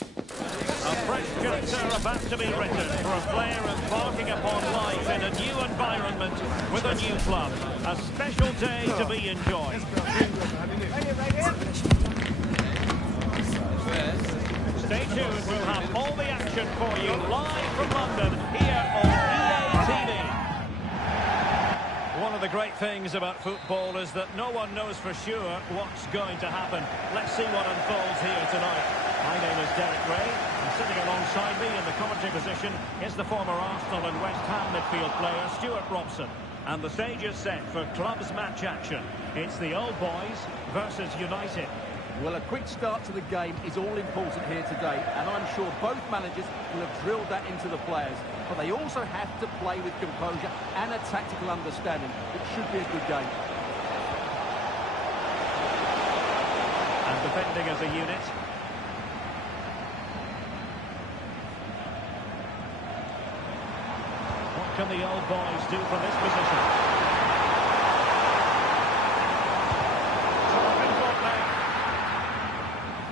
A fresh chapter about to be written for a player embarking upon life in a new environment with a new club. A special day to be enjoyed. Stay tuned, we'll have all the action for you live from London here on EA TV. One of the great things about football is that no one knows for sure what's going to happen. Let's see what unfolds here tonight. My name is Derek Ray, and sitting alongside me in the commentary position is the former Arsenal and West Ham midfield player Stuart Robson. And the stage is set for clubs match action. It's the Old Boys versus United. Well, a quick start to the game is all important here today, and I'm sure both managers will have drilled that into the players. But they also have to play with composure and a tactical understanding. It should be a good game. And defending as a unit. What can the Old Boys do from this position?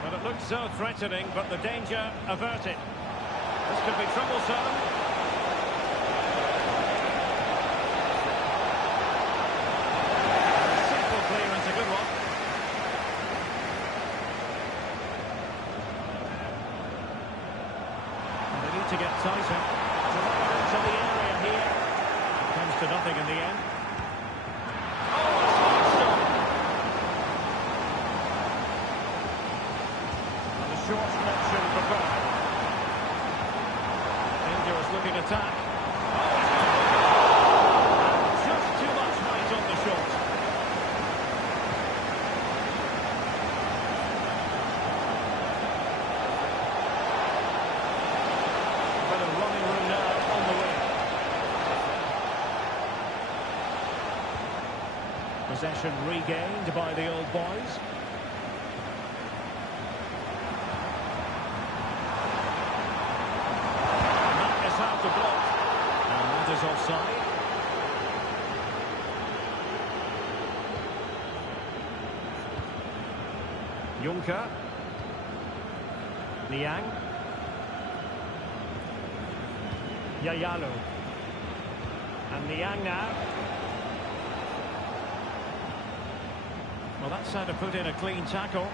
Well, it looks so threatening, but the danger averted. This could be troublesome. Simple clearance, a good one. And they need to get tighter. Delivered into the area here. It comes to nothing in the end. Oh, a smart stop. And a short option for Burke. Dangerous looking attack. And just too much height on the shot. But a running room now on the wing. Possession regained by the Old Boys. To block, and that is offside. Juncker, Niang, Yayalo, and Niang now. Well, that's how to put in a clean tackle.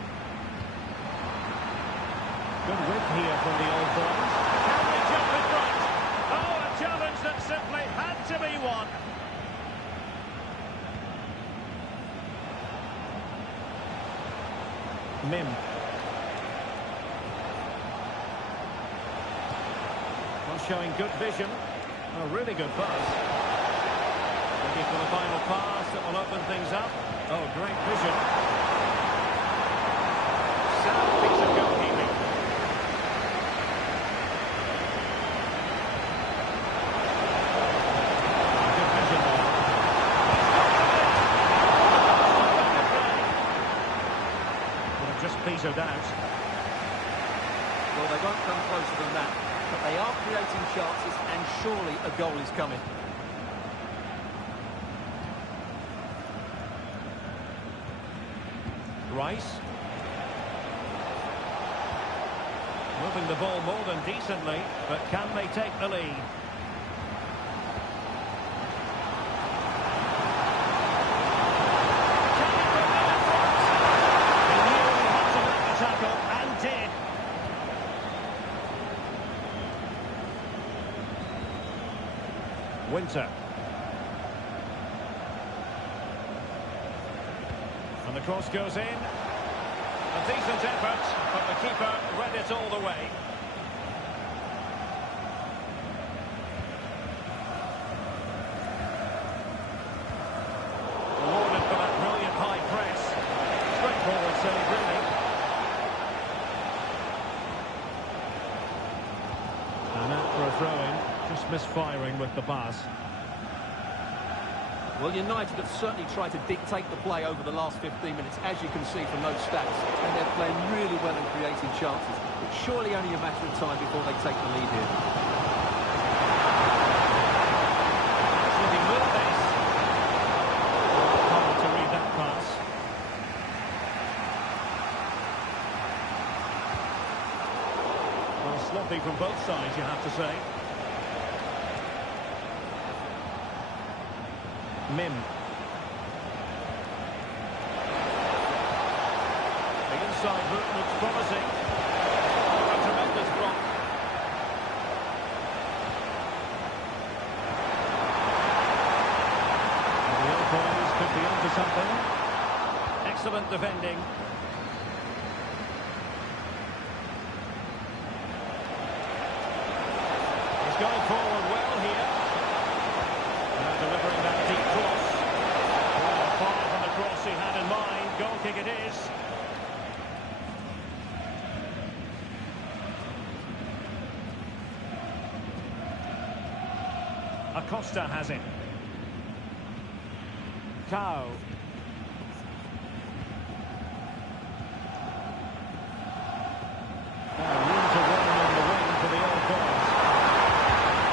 Good whip here from the Old Boys. Can they jump in front? Oh, a challenge that simply had to be won. Mim. Well, showing good vision. A really good pass. Looking for the final pass that will open things up. Oh, great vision. Sound piece of goalkeeping. Good vision there. Well, it just petered out. Well, they won't come closer than that, but they are creating chances, and surely a goal is coming. Rice. Moving the ball more than decently, but can they take the lead? Can he put them in front? He knew he had to make the tackle, and did. Winter. And the cross goes in. A decent effort, but the keeper read it all the way. Awarded for that brilliant high press. Straightforward save, really. And out for a throw-in, just misfiring with the pass. Well, United have certainly tried to dictate the play over the last 15 minutes, as you can see from those stats. And they're playing really well and creating chances. It's surely only a matter of time before they take the lead here. Should he move this? Hard to read that pass. Well, sloppy from both sides, you have to say. Mim. The inside route looks promising. Oh, a tremendous block. And the old boys could be onto something. Excellent defending. He's going forward well here. Now delivering that deep cross. Well, far from the cross he had in mind. Goal kick it is. Acosta has it. Cow. Now room to run on the wing for the old boys.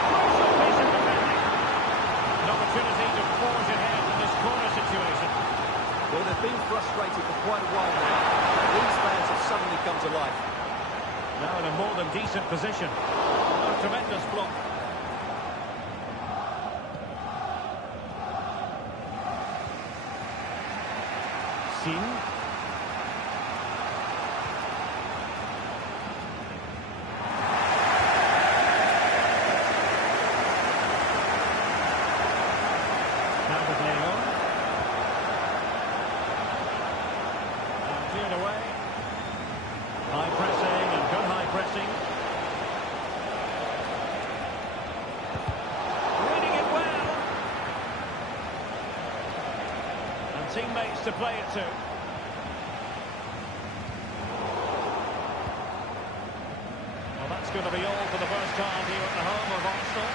Crucial piece of defending. An opportunity to forge ahead in this corner situation. Well, they've been frustrated for quite a while now. These fans have suddenly come to life. Now in a more than decent position. Oh, tremendous block. Sin. Now with Leon. And cleared away. High pressing and good high pressing. Reading it well. And teammates to play it to. Well, that's going to be all for the first time here at the home of Arsenal.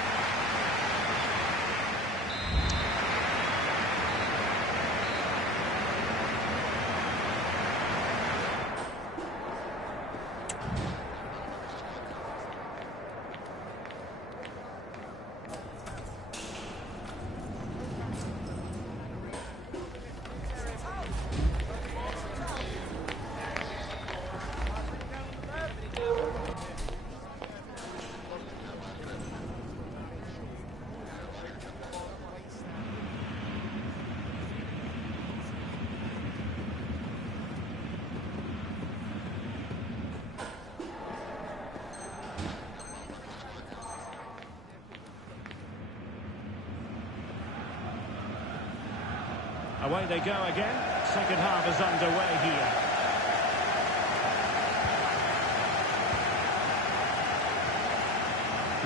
Away they go again. Second half is underway here.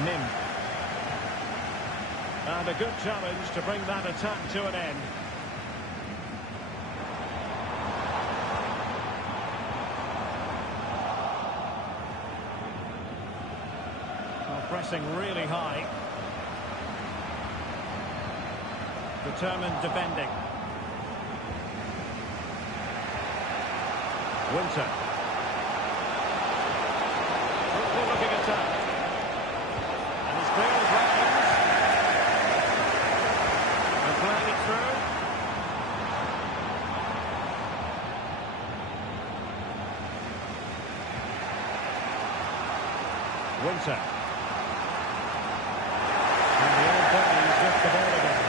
Mim. And a good challenge to bring that attack to an end. Well, pressing really high. Determined defending. Winter. Fruitful looking attack. And he's clear his lines. And playing it through. Winter. And the old boys with the ball again.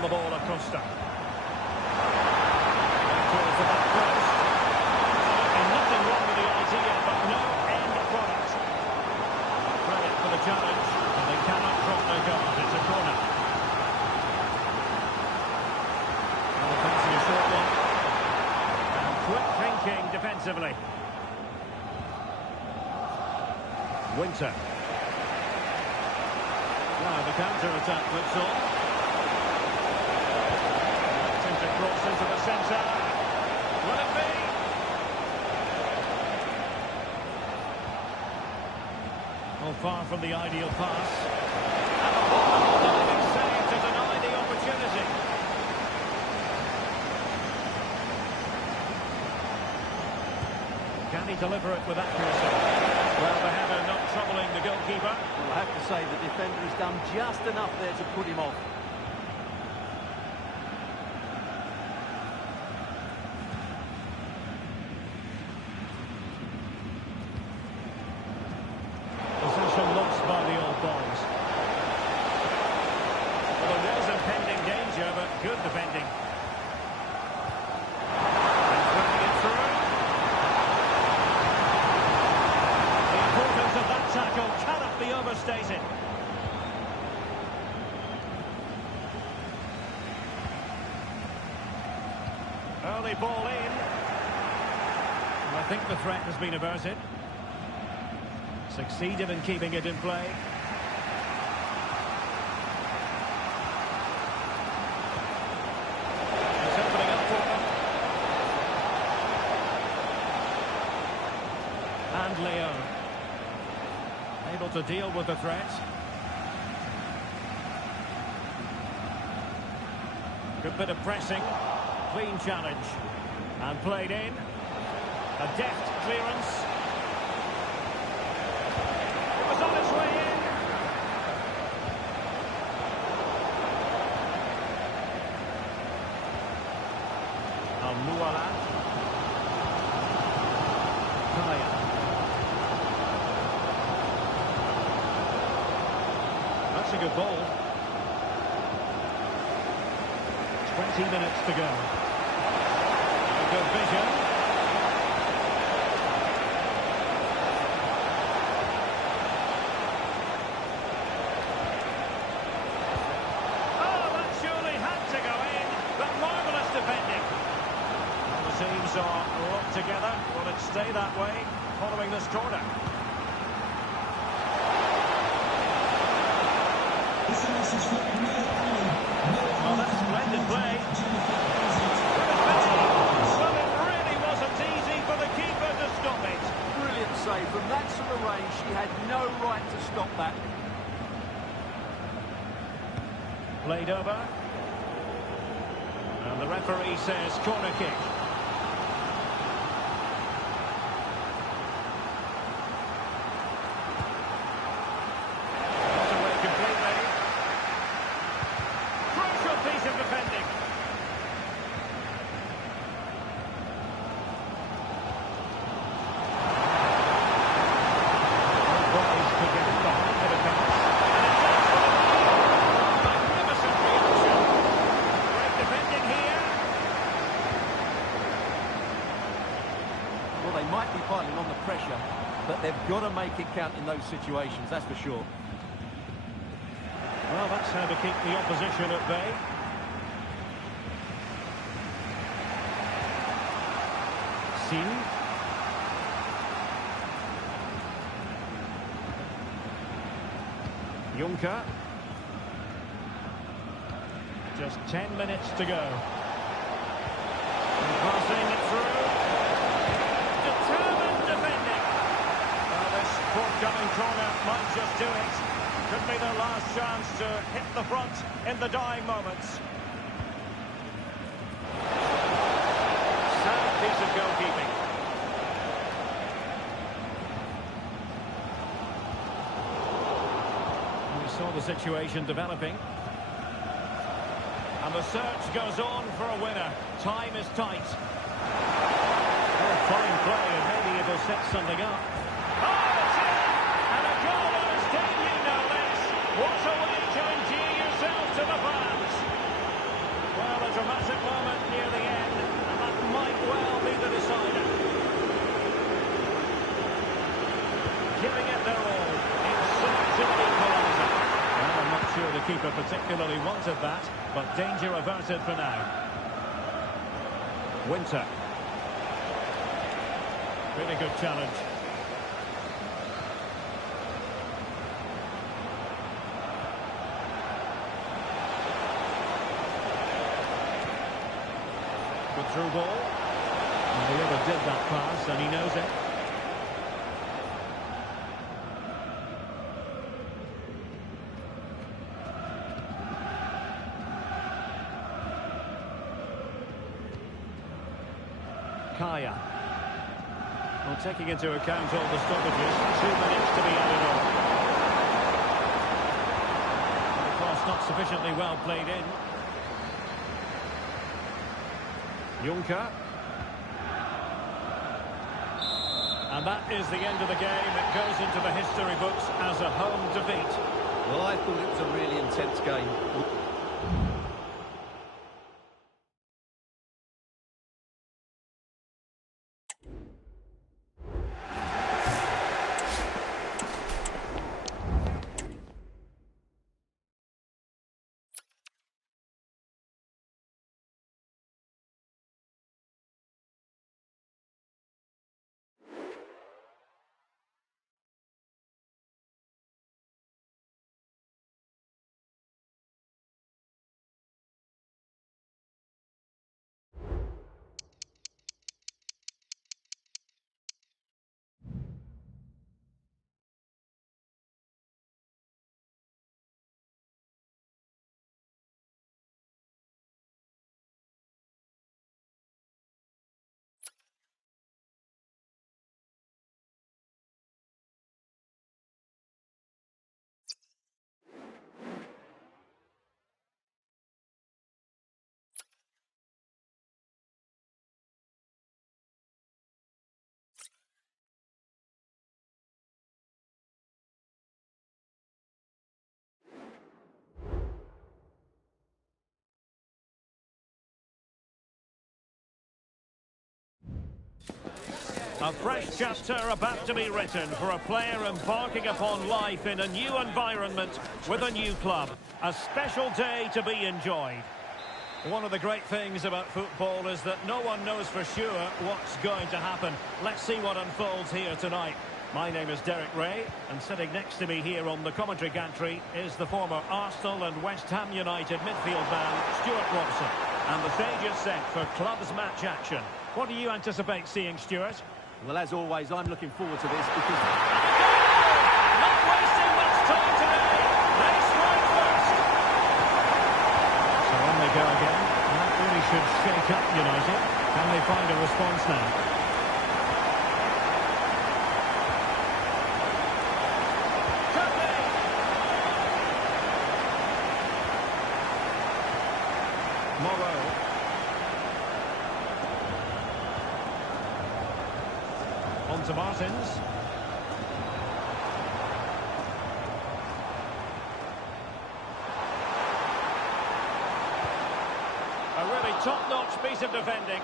The ball Acosta. Towards the back post. Absolutely nothing wrong with the idea, but no end product. Credit for the challenge, and they cannot drop their guard. It's a corner. Well, fancy a short one. And quick thinking defensively. Winter. Now the counter-attack looks on. Cross into the centre. Will it be? Well, far from the ideal pass. And the ball diving save to deny the opportunity. Can he deliver it with accuracy? Well, the header not troubling the goalkeeper. Well, I have to say the defender has done just enough there to put him off. early ball in. And I think the threat has been averted. Succeeded in keeping it in play. It's opening up for them. And Leo. Able to deal with the threat. Good bit of pressing. Clean challenge. And played in. A deft clearance. It was on its way in. Al-Muala. Kaya. That's a good ball. 20 minutes to go. A good vision. Teams are locked together. Will it stay that way following this corner? Oh, that's splendid play. Well, it really wasn't easy for the keeper to stop it. Brilliant save. From that sort of range, she had no right to stop that. Played over. And the referee says corner kick. Well, they might be piling on the pressure, but they've got to make it count in those situations, that's for sure. Well, that's how to keep the opposition at bay. Sin. Juncker. Just 10 minutes to go. And passing it through. Determined defending. Well, this forthcoming corner might just do it. Could be their last chance to hit the front in the dying moments. Sound piece of goalkeeping. We saw the situation developing. And the search goes on for a winner. Time is tight. Oh, fine play, and maybe it'll set something up. Oh, it's in! And a goal on his debut, no less. What a way to endear yourself to the fans. Well, a dramatic moment near the end, and that might well be the decider. Giving it their all in search of an equaliser. Well, I'm not sure the keeper particularly wanted that, but danger averted for now. Winter. Really good challenge. Good through ball. And the other did that pass, and he knows it. Kaya. Well, taking into account all the stoppages, 2 minutes to be added on. The cross not sufficiently well played in. Juncker. And that is the end of the game. It goes into the history books as a home defeat. Well, I thought it was a really intense game. A fresh chapter about to be written for a player embarking upon life in a new environment with a new club. A special day to be enjoyed. One of the great things about football is that no one knows for sure what's going to happen. Let's see what unfolds here tonight. My name is Derek Ray, and sitting next to me here on the commentary gantry is the former Arsenal and West Ham United midfield man, Stuart Watson. And the stage is set for clubs match action. What do you anticipate seeing, Stuart? Well, as always, I'm looking forward to this because... Not wasting much time today. They strike first. So on they go again. That really should shake up United. Can they find a response now? On to Martins. A really top-notch piece of defending.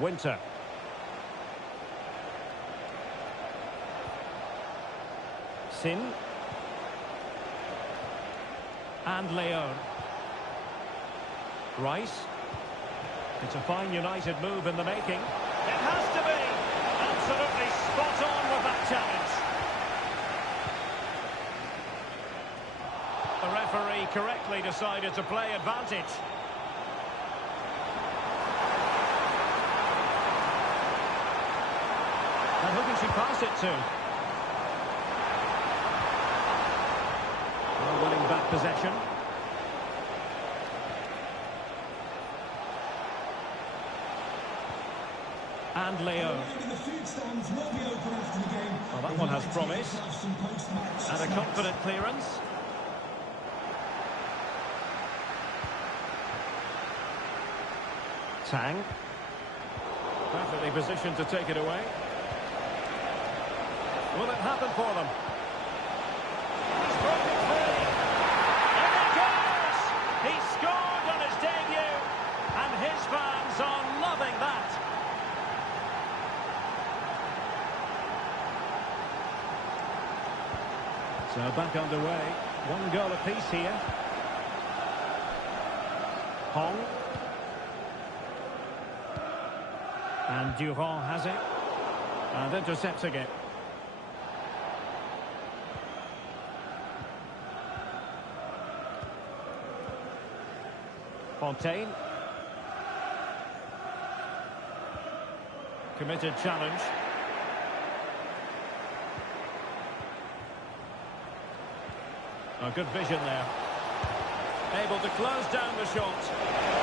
Winter. Sin. And Leon. Rice. It's a fine United move in the making. It has to be! Absolutely spot on with that challenge. The referee correctly decided to play advantage. And who can she pass it to? Winning back possession. And Leo. Well, that one has promise. And a confident clearance. Tang. Perfectly positioned to take it away. Will it happen for them? He's broken free. In it goes! He scored on his debut. And his fans are loving that. So back underway. One goal apiece here. Hong. And Durand has it. And intercepting it. Fontaine. Committed challenge. A good vision there. Able to close down the shot.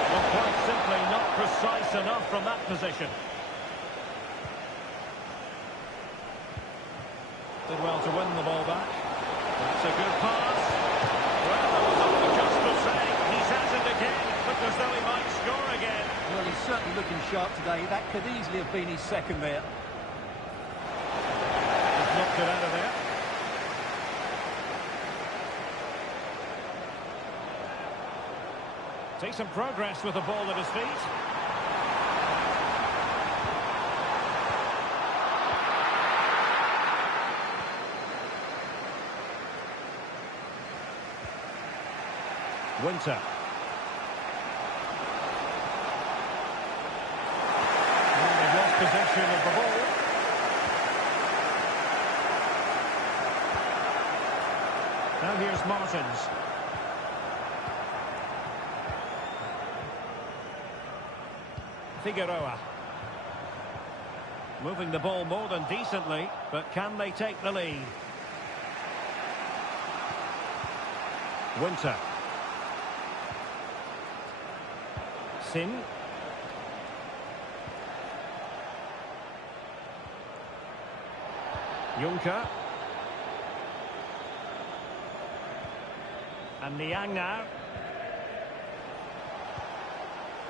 Well, quite simply not precise enough from that position. Did well to win the ball back. That's a good pass. Well, there was on the cusp of saying he's at it again. Looked as though he might score again. Well, he's certainly looking sharp today. That could easily have been his second there. Just knocked it out of there. Decent progress with the ball at his feet. Winter. And they've lost possession of the ball. Now here's Martins. Figueroa. Moving the ball more than decently, but can they take the lead? Winter. Sin. Juncker. And Niang now.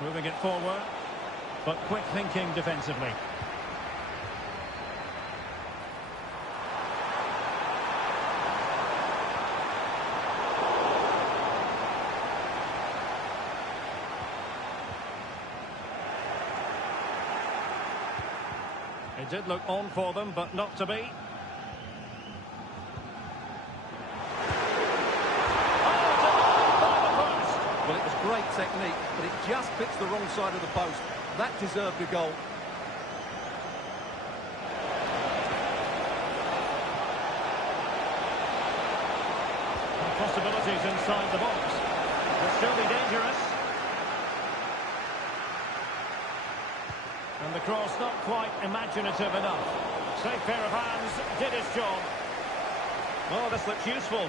Moving it forward. But quick thinking defensively. It did look on for them, but not to be. Well, it was great technique, but it just hits the wrong side of the post. That deserved a goal. Possibilities inside the box. Will still be dangerous. And the cross not quite imaginative enough. Safe pair of hands, did his job. Oh, this looks useful.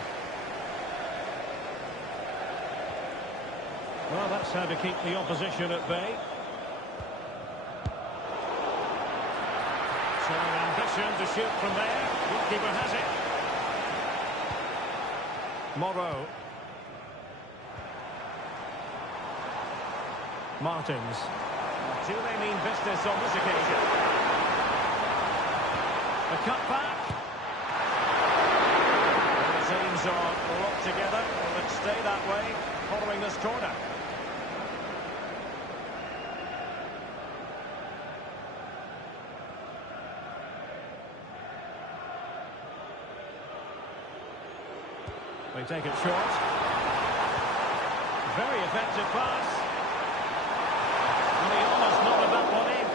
Well, that's how to keep the opposition at bay. Showing ambition to shoot from there. Goalkeeper has it. Morrow. Martins. Do they mean business on this occasion? A cutback. The teams are locked together. Let's stay that way following this corner. They take it short. Very effective pass. And he almost knotted that one in.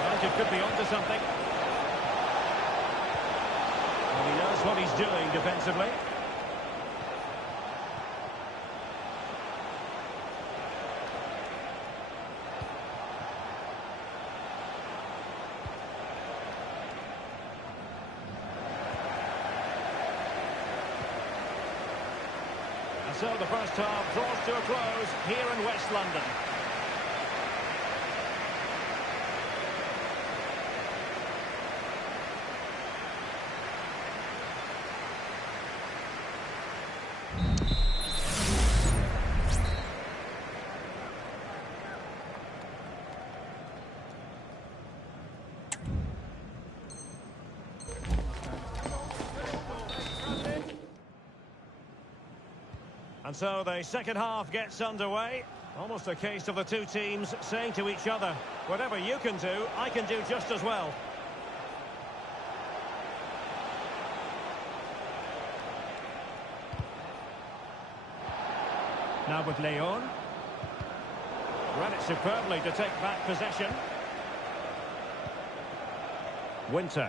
United could be onto something. And he knows what he's doing defensively. So the first half draws to a close here in West London. And so the second half gets underway. Almost a case of the two teams saying to each other, whatever you can do, I can do just as well. Now with Leon. Ran it superbly to take back possession. Winter.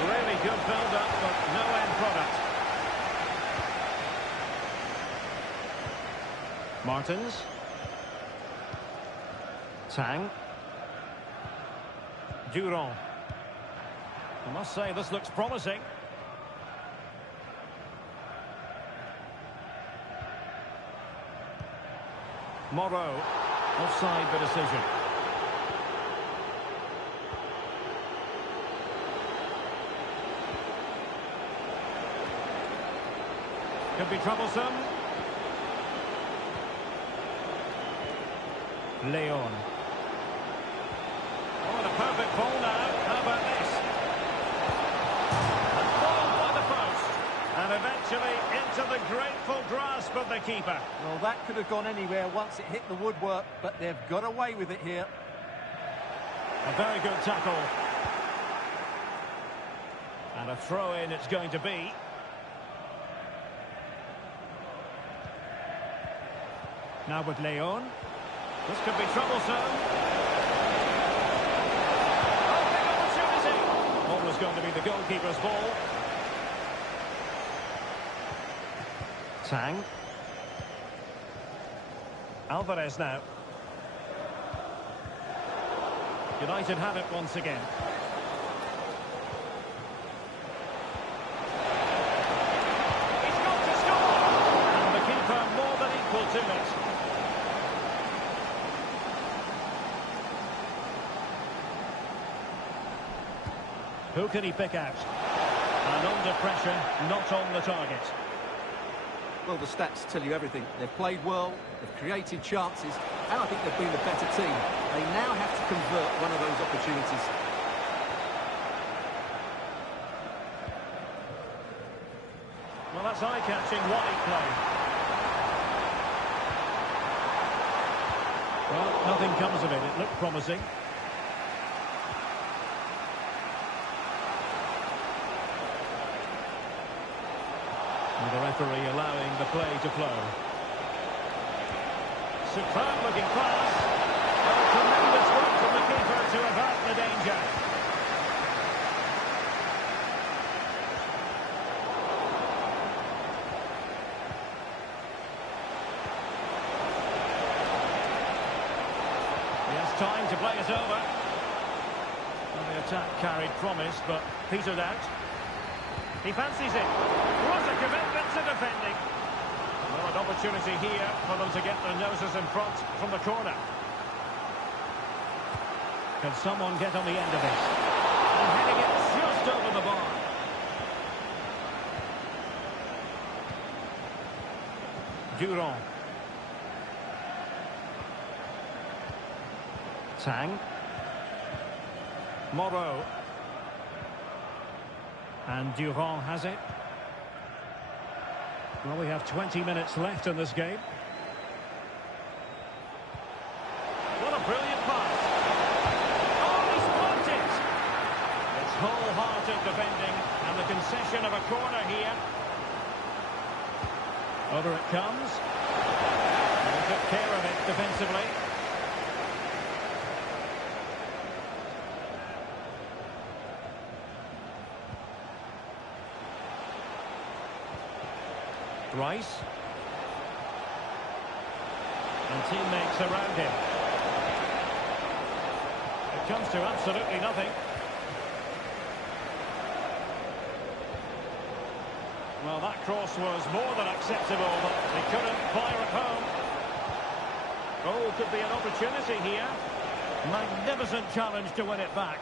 Really good build-up, but no end product. Martins. Tang. Durand. I must say, this looks promising. Morrow. Offside the decision. Could be troublesome. Leon. Oh, and a perfect ball now. How about this? And ball by the post. And eventually into the grateful grasp of the keeper. Well, that could have gone anywhere once it hit the woodwork, but they've got away with it here. A very good tackle. And a throw-in it's going to be. Now with Leon. This could be troublesome. Oh, big opportunity! Ball was going to be the goalkeeper's ball. Tang. Alvarez now. United have it once again. He's got to score! And the keeper more than equal to it. Who can he pick out? And under pressure, not on the target. Well, the stats tell you everything. They've played well, they've created chances, and I think they've been the better team. They now have to convert one of those opportunities. Well, that's eye-catching wide play. Well, nothing comes of it. It looked promising. And the referee allowing the play to flow. Superb looking pass. Oh, tremendous work from the keeper to avert the danger. He has time to play it over. Well, the attack carried promise, but petered out. He fancies it. What a commitment to defending. Well, an opportunity here for them to get their noses in front from the corner. Can someone get on the end of this? And heading it just over the bar. Durand. Tang. Moreau. And Durand has it. Well, we have 20 minutes left in this game. What a brilliant pass. Oh, he's blocked it. It's wholehearted defending, and the concession of a corner here. Over it comes. They took care of it defensively. Rice. And teammates around him. It comes to absolutely nothing. Well, that cross was more than acceptable, but they couldn't fire it home. Oh, could be an opportunity here. Magnificent challenge to win it back.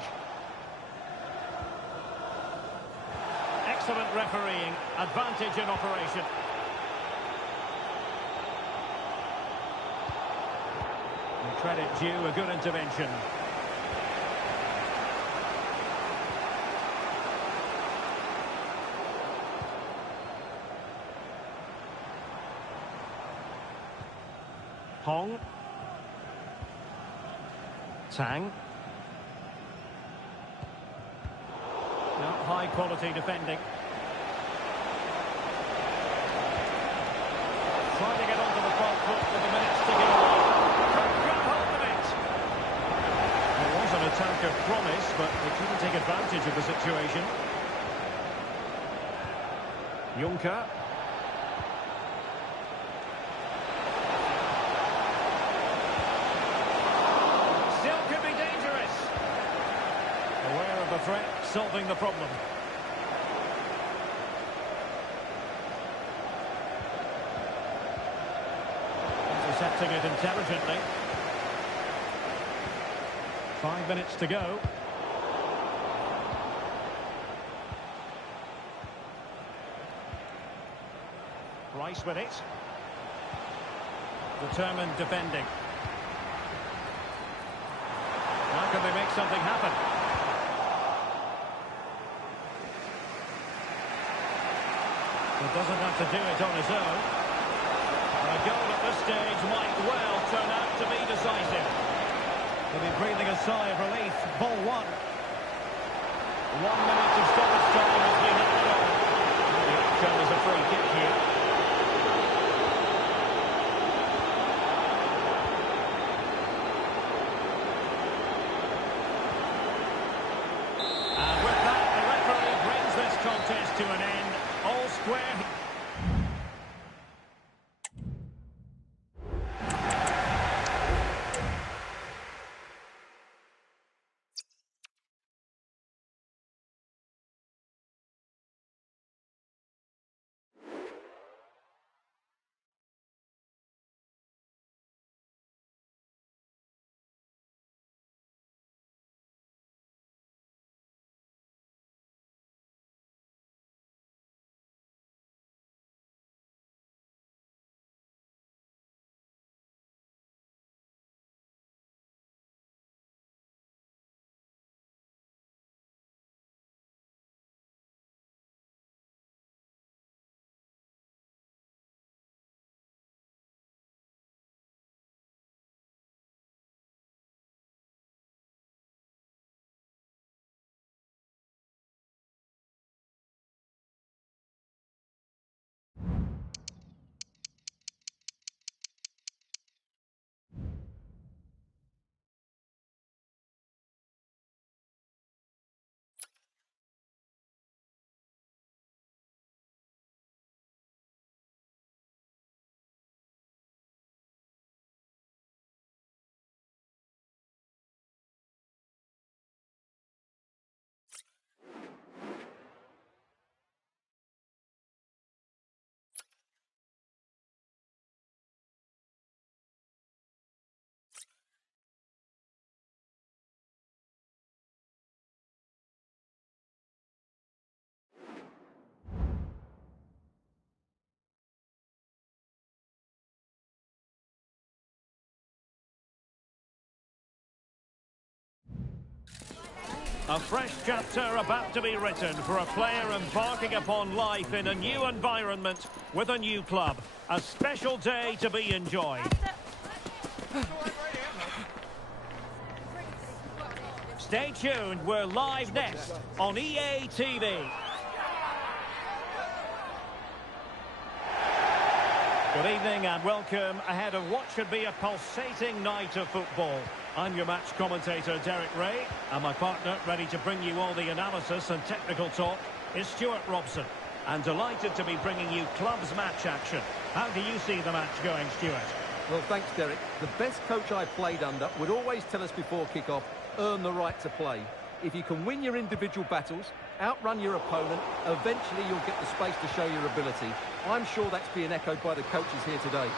Excellent refereeing. Advantage in operation. Credit due, a good intervention. Hong. Tang. Now, high quality defending. Trying to get onto the front foot with the minutes ticking away. An attack of promise, but they couldn't take advantage of the situation. Juncker. Still could be dangerous. Aware of the threat, solving the problem. Intercepting it intelligently. 5 minutes to go. Rice with it. Determined defending. How can they make something happen? He doesn't have to do it on his own. A goal at this stage might well turn out to be decisive. They'll be breathing a sigh of relief. Ball one. 1 minute of stoppage time has been added on. The outcome is a free kick here. And with that, the referee brings this contest to an end. All square. A fresh chapter about to be written for a player embarking upon life in a new environment with a new club. A special day to be enjoyed. Stay tuned, we're live next on EA TV. Good evening and welcome ahead of what should be a pulsating night of football. I'm your match commentator, Derek Ray, and my partner, ready to bring you all the analysis and technical talk, is Stuart Robson. And delighted to be bringing you clubs match action. How do you see the match going, Stuart? Well, thanks, Derek. The best coach I played under would always tell us before kick-off, earn the right to play. If you can win your individual battles, outrun your opponent, eventually you'll get the space to show your ability. I'm sure that's being echoed by the coaches here today.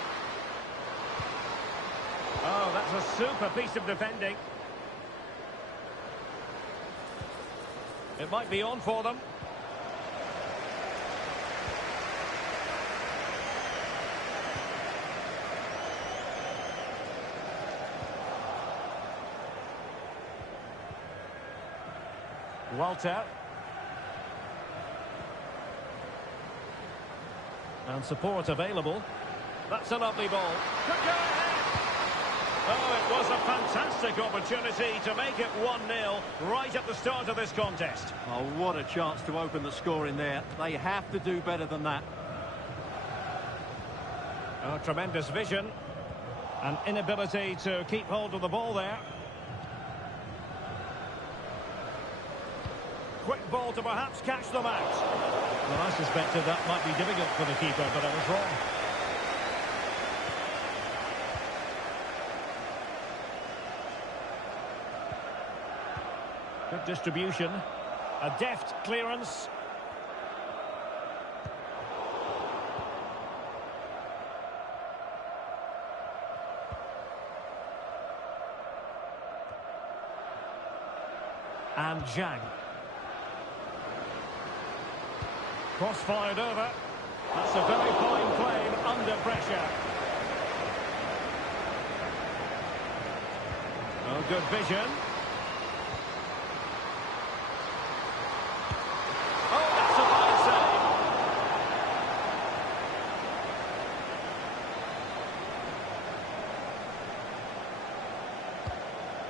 Oh, that's a super piece of defending. It might be on for them. Walter. And support available. That's a lovely ball. Could go ahead. Oh, it was a fantastic opportunity to make it 1-0 right at the start of this contest. Oh, what a chance to open the score in there. They have to do better than that. Oh, tremendous vision. An inability to keep hold of the ball there. Quick ball to perhaps catch them out. Well, I suspected that might be difficult for the keeper, but I was wrong. Good distribution. A deft clearance. And Zhang. Cross fired over. That's a very fine claim under pressure. Oh, good vision. Oh, that's a fine save.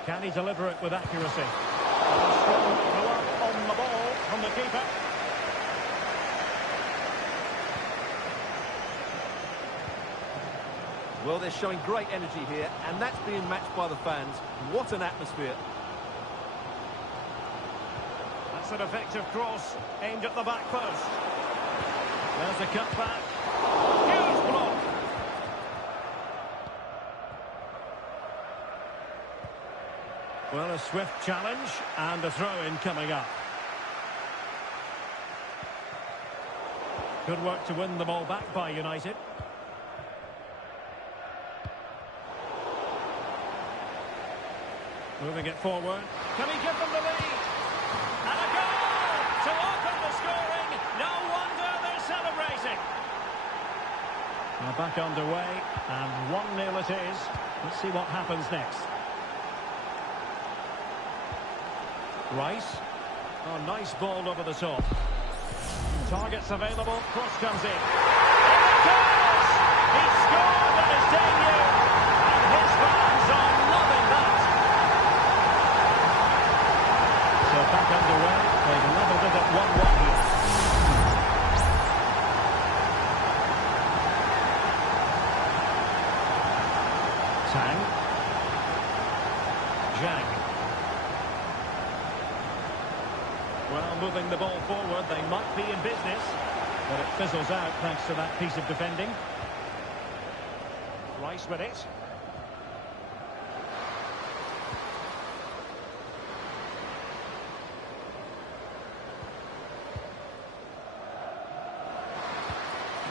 Can he deliver it with accuracy? A strong glove on the ball from the keeper. Well, they're showing great energy here, and that's being matched by the fans. What an atmosphere. That's an effective cross aimed at the back post. There's the cutback. Huge block. Well, a swift challenge and a throw-in coming up. Good work to win the ball back by United. Moving it forward. Can he give them the lead? And a goal to open the scoring. No wonder they're celebrating. Now back underway, and 1-0 it is. Let's see what happens next. Rice. Oh, nice ball over the top. Targets available. Cross comes in. And it goes! He scored on his debut. And his fans are loving that. So back underway. They've levelled it at 1-1 here. Tang. Zhang. Well, moving the ball forward, they might be in business, but it fizzles out thanks to that piece of defending. Rice with it.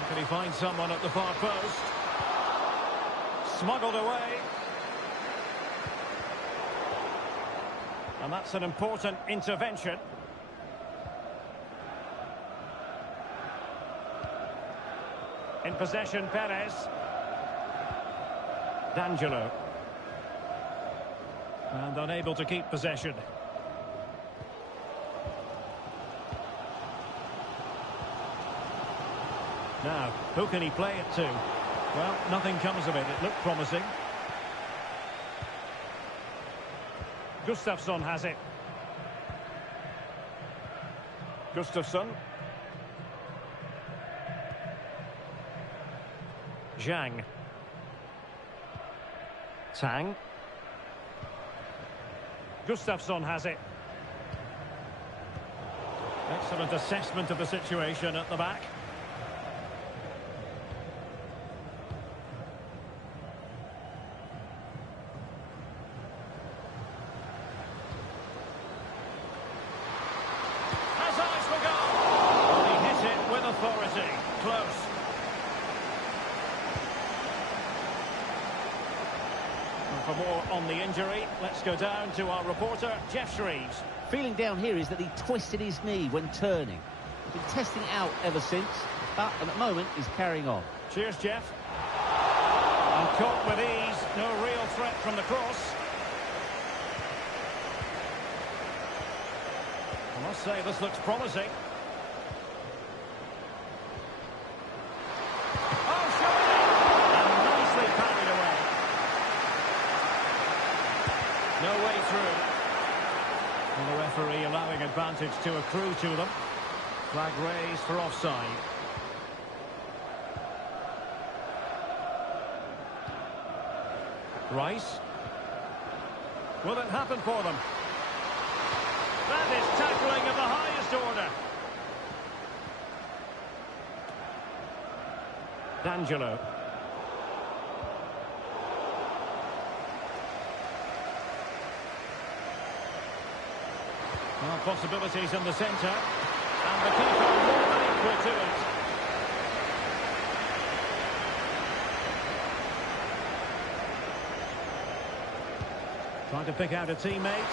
Can he find someone at the far post? Smuggled away. And that's an important intervention. In possession, Perez. D'Angelo. And unable to keep possession. Now, who can he play it to? Well, nothing comes of it. It looked promising. Gustafsson has it. Gustafsson. Zhang. Tang. Gustafsson has it. Excellent assessment of the situation at the back. Has eyes for goal. Well, he hit it with authority. Close. And for more on the injury, let's go down to our reporter, Jeff Shreves. Feeling down here is that he twisted his knee when turning. Been testing it out ever since, but at the moment he's carrying on. Cheers, Jeff. And caught with ease. No real threat from the cross. I must say, this looks promising. Oh, surely! And nicely parried away. No way through. And the referee allowing advantage to accrue to them. Flag raised for offside. Rice. Will it happen for them? That is tackling of the highest order. D'Angelo. Well, possibilities in the centre. And the keeper more than equal to it. Trying to pick out a teammate.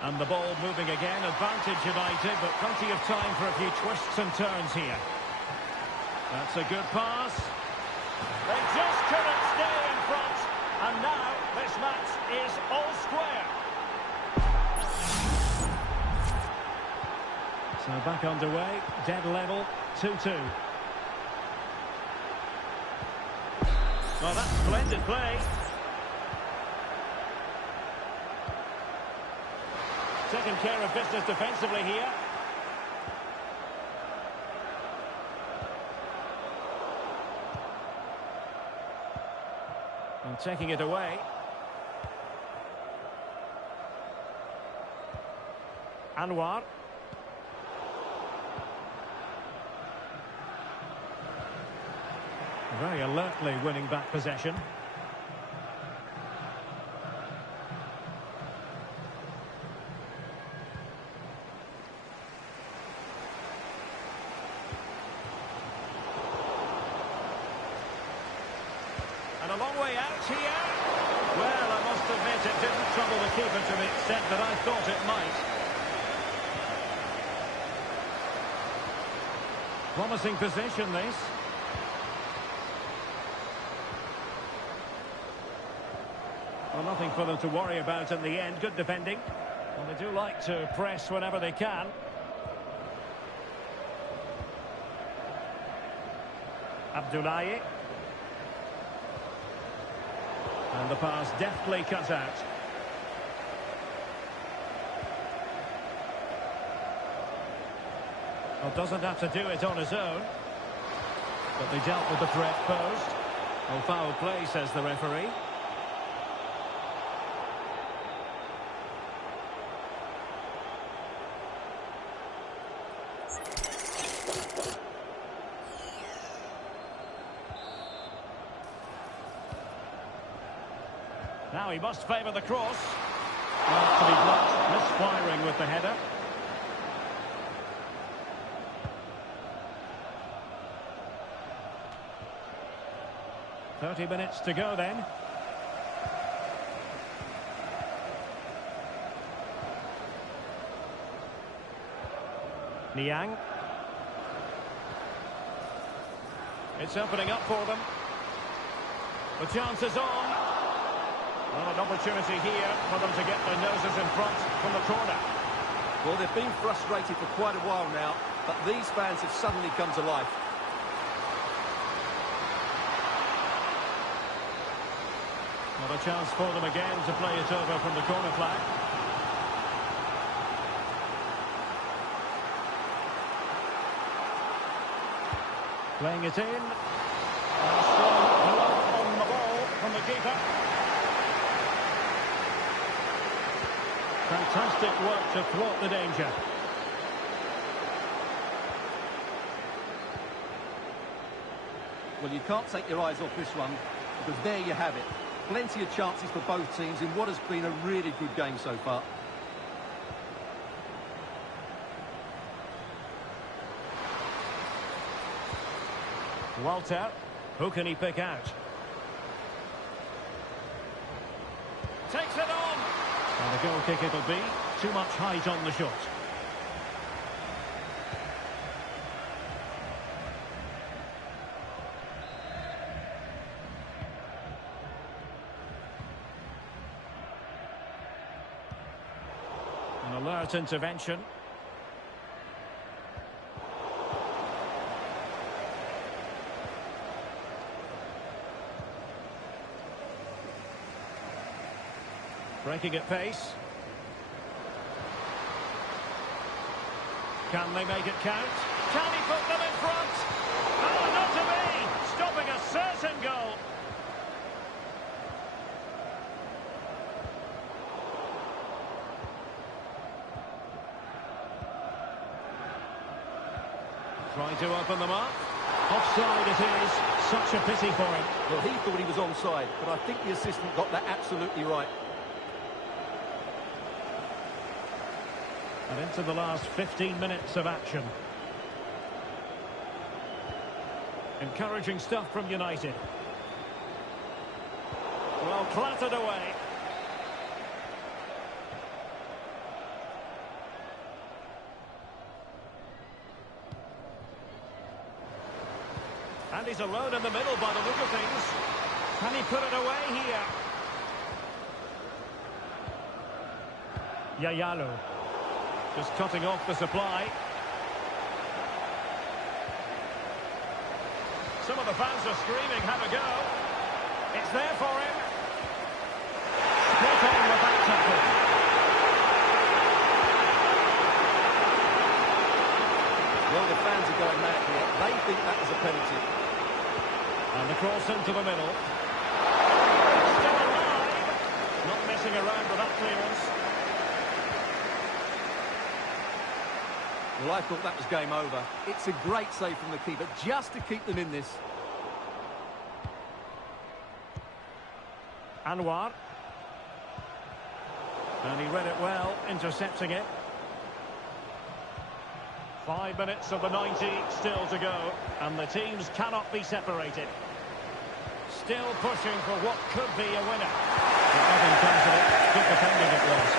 And the ball moving again, advantage United, but plenty of time for a few twists and turns here. That's a good pass. They just couldn't stay in front, and now this match is all square. So back underway, dead level, 2-2. Well, that's splendid play. Taking care of business defensively here. And taking it away. Anwar. Very alertly winning back possession. And a long way out here. Well, I must admit it didn't trouble the keeper to the extent that I thought it might. Promising position, this. Well, nothing for them to worry about in the end. Good defending. Well, they do like to press whenever they can. And the pass deftly cut out. Well, doesn't have to do it on his own. But they dealt with the threat posed. Oh, foul play, says the referee. Now he must favour the cross. Well, to be blocked, misfiring with the header. "30 minutes to go then." Niang. It's opening up for them. The chance is on. Well, an opportunity here for them to get their noses in front from the corner. Well, they've been frustrated for quite a while now, but these fans have suddenly come to life. Not a chance for them again to play it over from the corner flag. Playing it in. A strong blow on the ball from the keeper. Fantastic work to thwart the danger. Well, you can't take your eyes off this one, because there you have it. Plenty of chances for both teams in what has been a really good game so far. Walter, who can he pick out? Takes it on! And a goal kick it'll be. Too much height on the shot. An alert intervention. Breaking at pace. Can they make it count? Can he put them in front? Oh, not to be! Stopping a certain goal. Trying to open them up. Offside it is. Such a pity for him. Well, he thought he was onside, but I think the assistant got that absolutely right. And into the last 15 minutes of action. Encouraging stuff from United. Well, clattered away. And he's alone in the middle by the look of things. Can he put it away here? Yayalo. Just cutting off the supply. Some of the fans are screaming, have a go. It's there for him. Spot on with that tackle. Well, the fans are going mad here. They think that was a penalty. And the cross into the middle. Still alive. Not messing around with that clearance. Well, I thought that was game over. It's a great save from the keeper, just to keep them in this. Anwar. And he read it well, intercepting it. 5 minutes of the 90 still to go, and the teams cannot be separated. Still pushing for what could be a winner. But nothing comes of it. Good defending it was.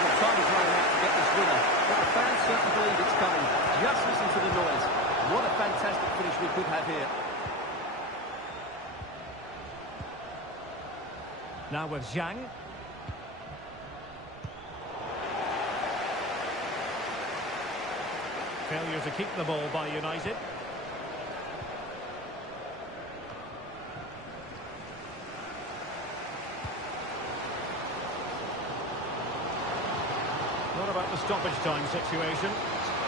Well, time is running out to get this winner, but the fans certainly believe it's coming. Just listen to the noise. What a fantastic finish we could have here. Now with Zhang. Failure to keep the ball by United. about the stoppage time situation?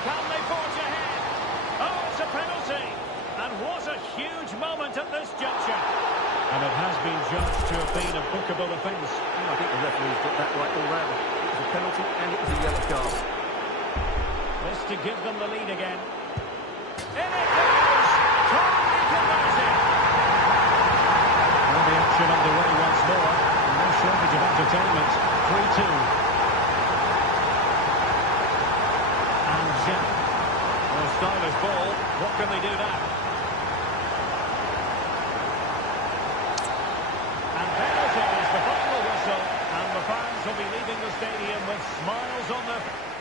Can they forge ahead? Oh, it's a penalty! And what a huge moment at this juncture. And it has been judged to have been a bookable offence. I think the referee's got that right all round. It was a penalty and it was a yellow card. This to give them the lead again. In it goes! Totally converted! Well, the action underway once more. No shortage of entertainment. 3-2. And Jack. Well, stylish ball. What can they do now? And penalty is the final whistle. And the fans will be leaving the stadium with smiles on their faces.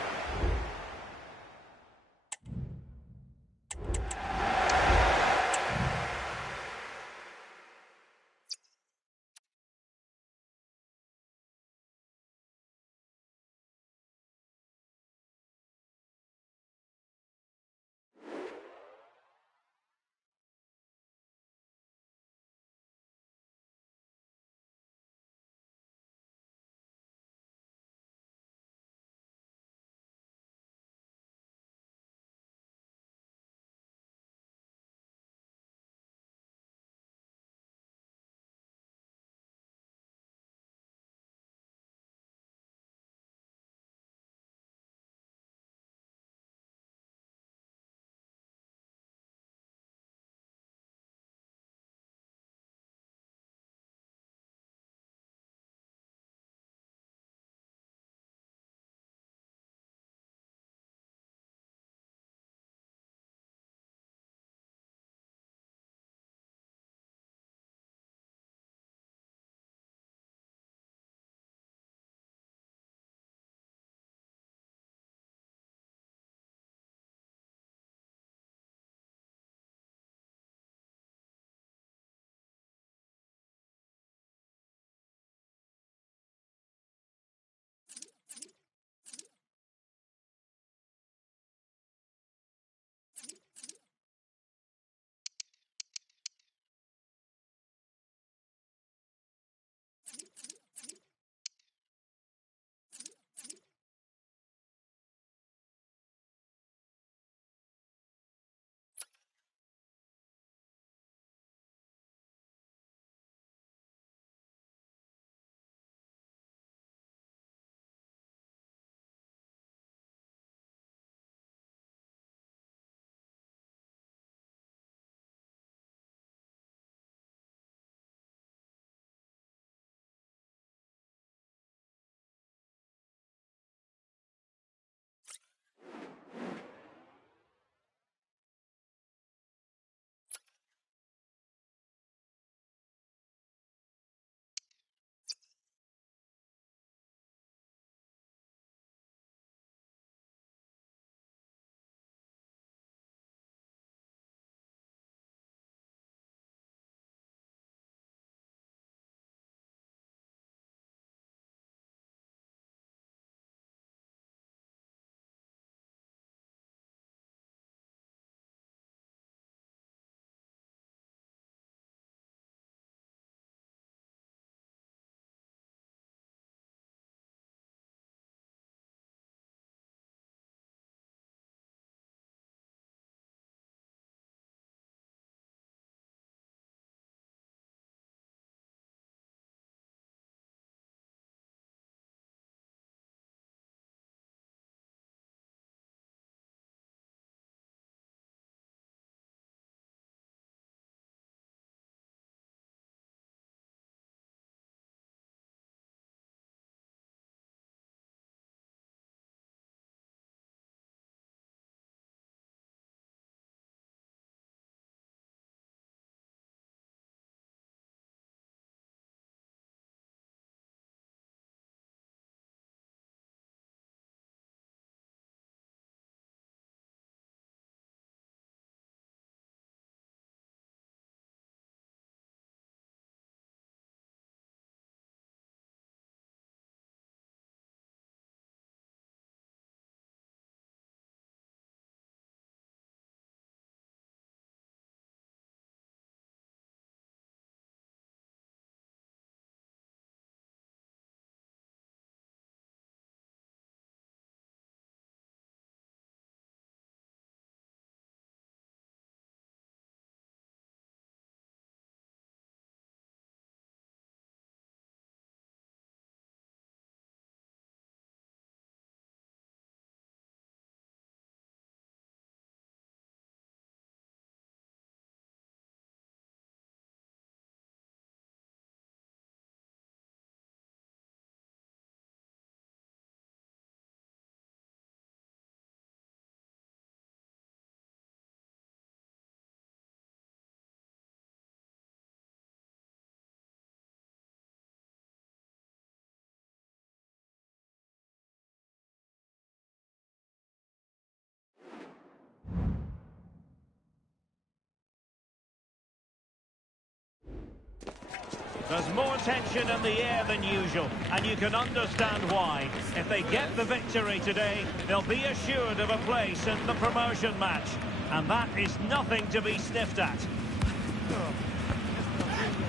There's more tension in the air than usual, and you can understand why. If they get the victory today, they'll be assured of a place in the promotion match. And that is nothing to be sniffed at.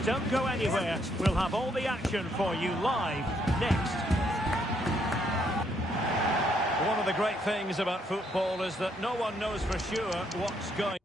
Don't go anywhere. We'll have all the action for you live next. One of the great things about football is that no one knows for sure what's going.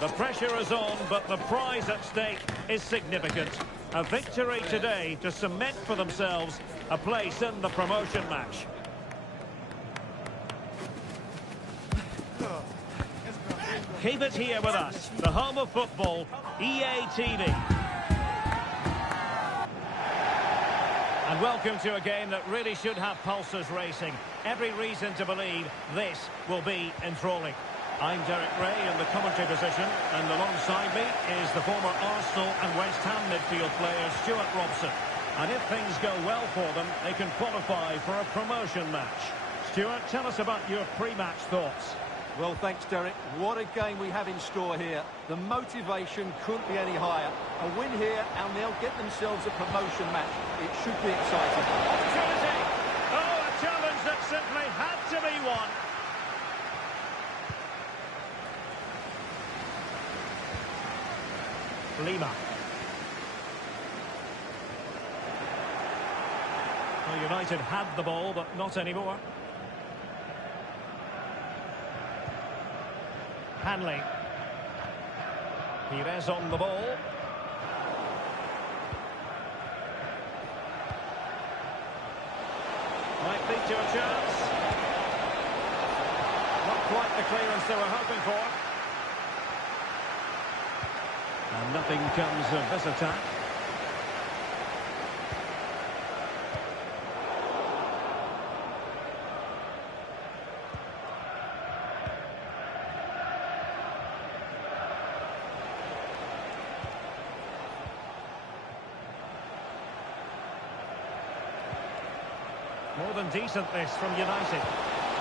The pressure is on, but the prize at stake is significant. A victory today to cement for themselves a place in the promotion match. Keep it here with us, the home of football, EA TV. And welcome to a game that really should have pulses racing. Every reason to believe this will be enthralling. I'm Derek Ray in the commentary position, and alongside me is the former Arsenal and West Ham midfield player Stuart Robson. And if things go well for them, they can qualify for a promotion match. Stuart, tell us about your pre-match thoughts. Well, thanks, Derek. What a game we have in store here. The motivation couldn't be any higher. A win here, and they'll get themselves a promotion match. It should be exciting. Opportunity! Oh, a challenge that simply had to be won. Lima. Well, United had the ball, but not anymore. Hanley. Pires on the ball. Might lead to a chance. Not quite the clearance they were hoping for. And nothing comes of this attack. More than decent this from United.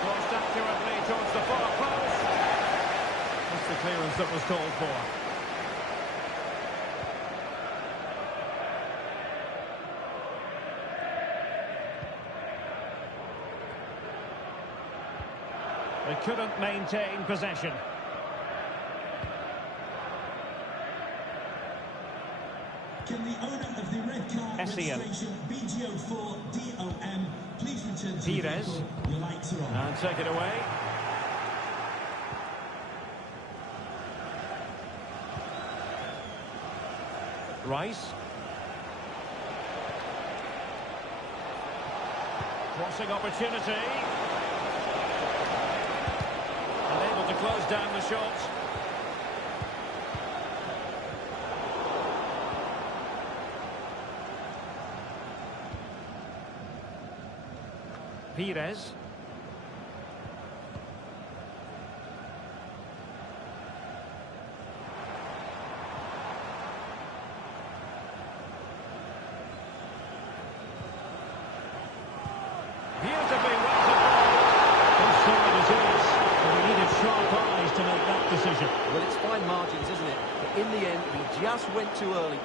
Crossed accurately towards the far post. That's the clearance that was called for. They couldn't maintain possession. Can the owner of the red car registration BGO4DOM please return to the vehicle? Your lights are on. And take it away. Rice. Crossing opportunity. Unable to close down the shot. Pires. Beautifully weighted ball. Inside it is. But he needed sharp eyes to make that decision. Well, it's fine margins, isn't it? But in the end, he just went too early.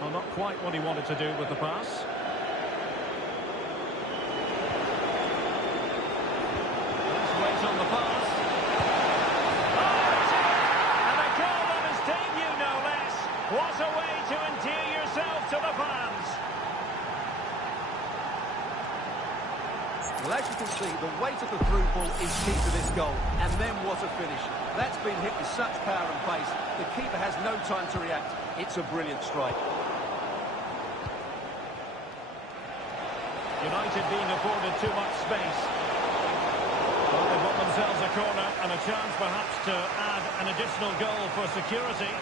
Well, not quite what he wanted to do with the pass. Let's wait on the pass. Oh, it's in! And a goal on his debut, no less. What a way to endear yourself to the fans. Well, as you can see, the weight of the through ball is key to this goal. And then what a finish. That's been hit with such power and pace. The keeper has no time to react. It's a brilliant strike. United being afforded too much space. Well, they've got themselves a corner and a chance perhaps to add an additional goal for security.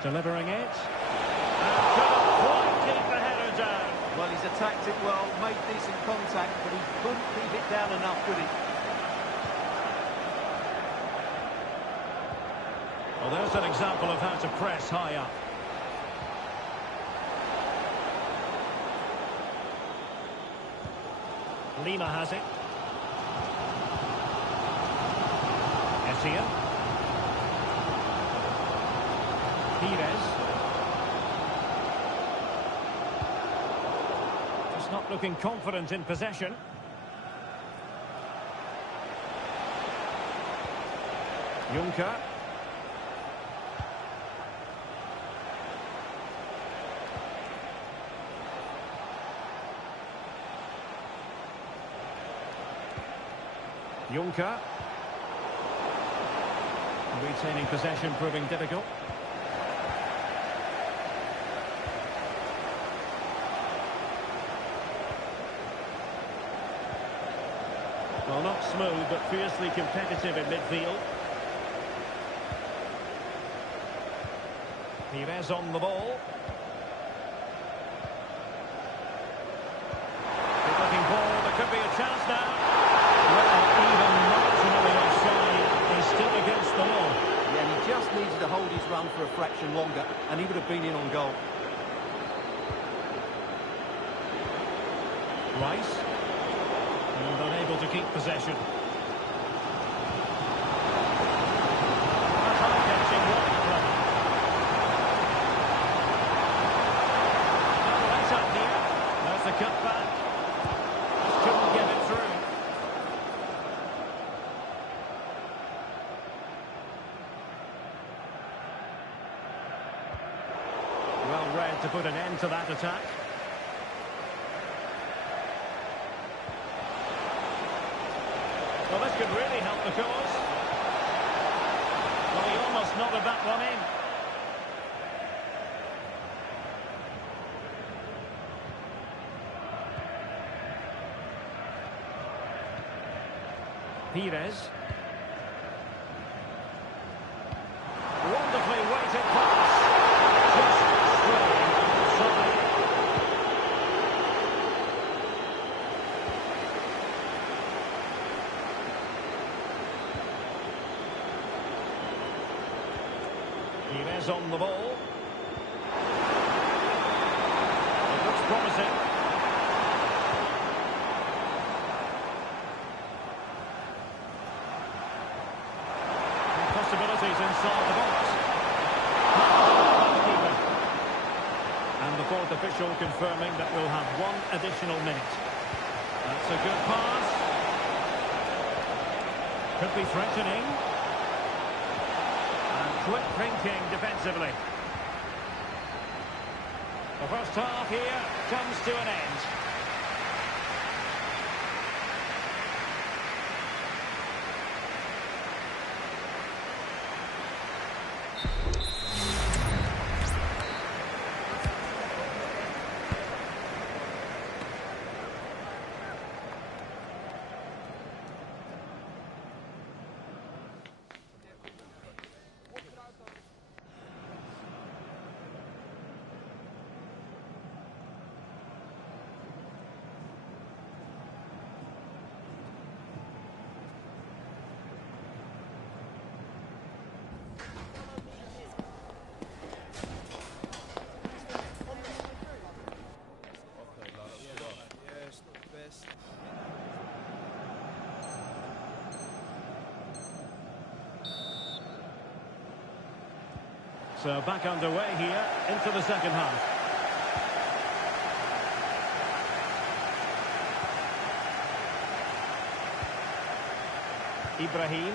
Delivering it. And couldn't quite keep the header down. Well, he's attacked it well, made decent contact, but he couldn't keep it down enough, could he? Well, there's an example of how to press high up. Lima has it. Essien. Pires. Just not looking confident in possession. Juncker. Juncker. Retaining possession proving difficult. Well, not smooth, but fiercely competitive in midfield. Pires on the ball. Good looking ball, there could be a chance now. Well, even marginally offside, he's still against the law. Yeah, and he just needed to hold his run for a fraction longer, and he would have been in on goal. Rice. And unable to keep possession. That's eye-catching, what clever. No let up here. There's the cut back. Just couldn't get it through. Well read to put an end to that attack. Well, this could really help the cause. Well, he almost nodded that one in. Pires. Wonderfully weighted pass. Just straying outside. Pires on the ball. It looks promising. Possibilities inside the box. And the fourth official confirming that we'll have one additional minute. That's a good pass. Could be threatening. And quick thinking defensively. The first half here comes to an end. So back underway here into the second half. Ibrahim.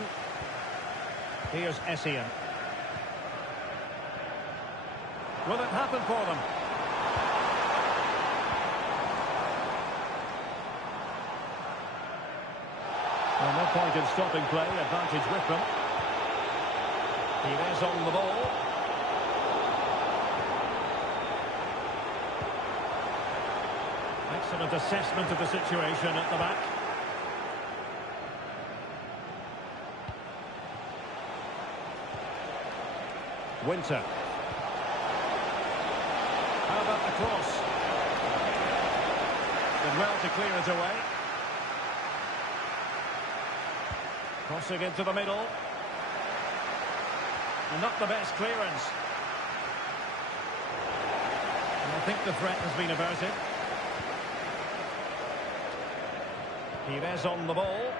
Here's Essien. Will it happen for them? Well, no point in stopping play. Advantage with them. He is on the ball. Excellent assessment of the situation at the back. Winter. How about the cross? Did well to clear it away. Crossing into the middle. And not the best clearance. And I think the threat has been averted. Pires on the ball.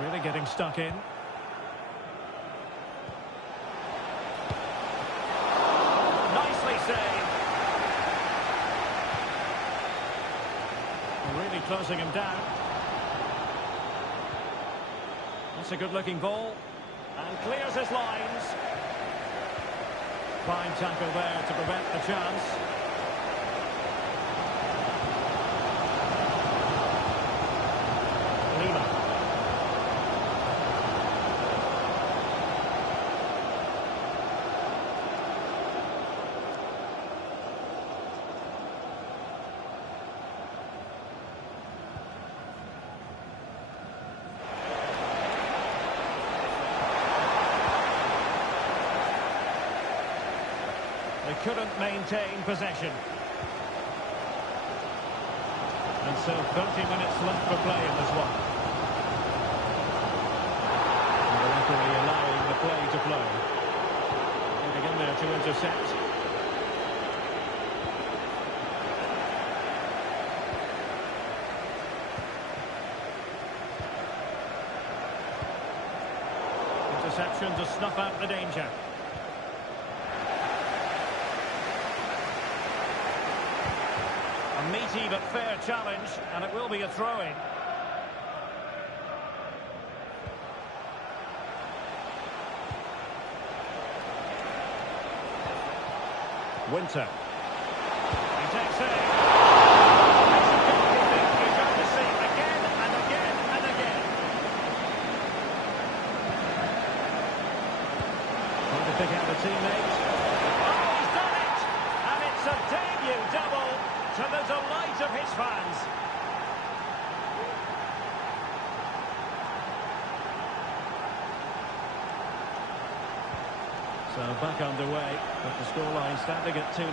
Really getting stuck in. Really closing him down. That's a good-looking ball. And clears his lines. Fine tackle there to prevent the chance. Lima. They couldn't maintain possession. And so 30 minutes left for play in this one. And the referee allowing the play to flow. Getting in there to intercept. Interception to snuff out the danger. A meaty but fair challenge, and it will be a throw-in. Winter. He takes it. You're going to see again and again and again. Trying to pick out a teammate. Oh, he's done it! And it's a debut double to the delight of his fans. So back underway, but the scoreline standing at 2-0.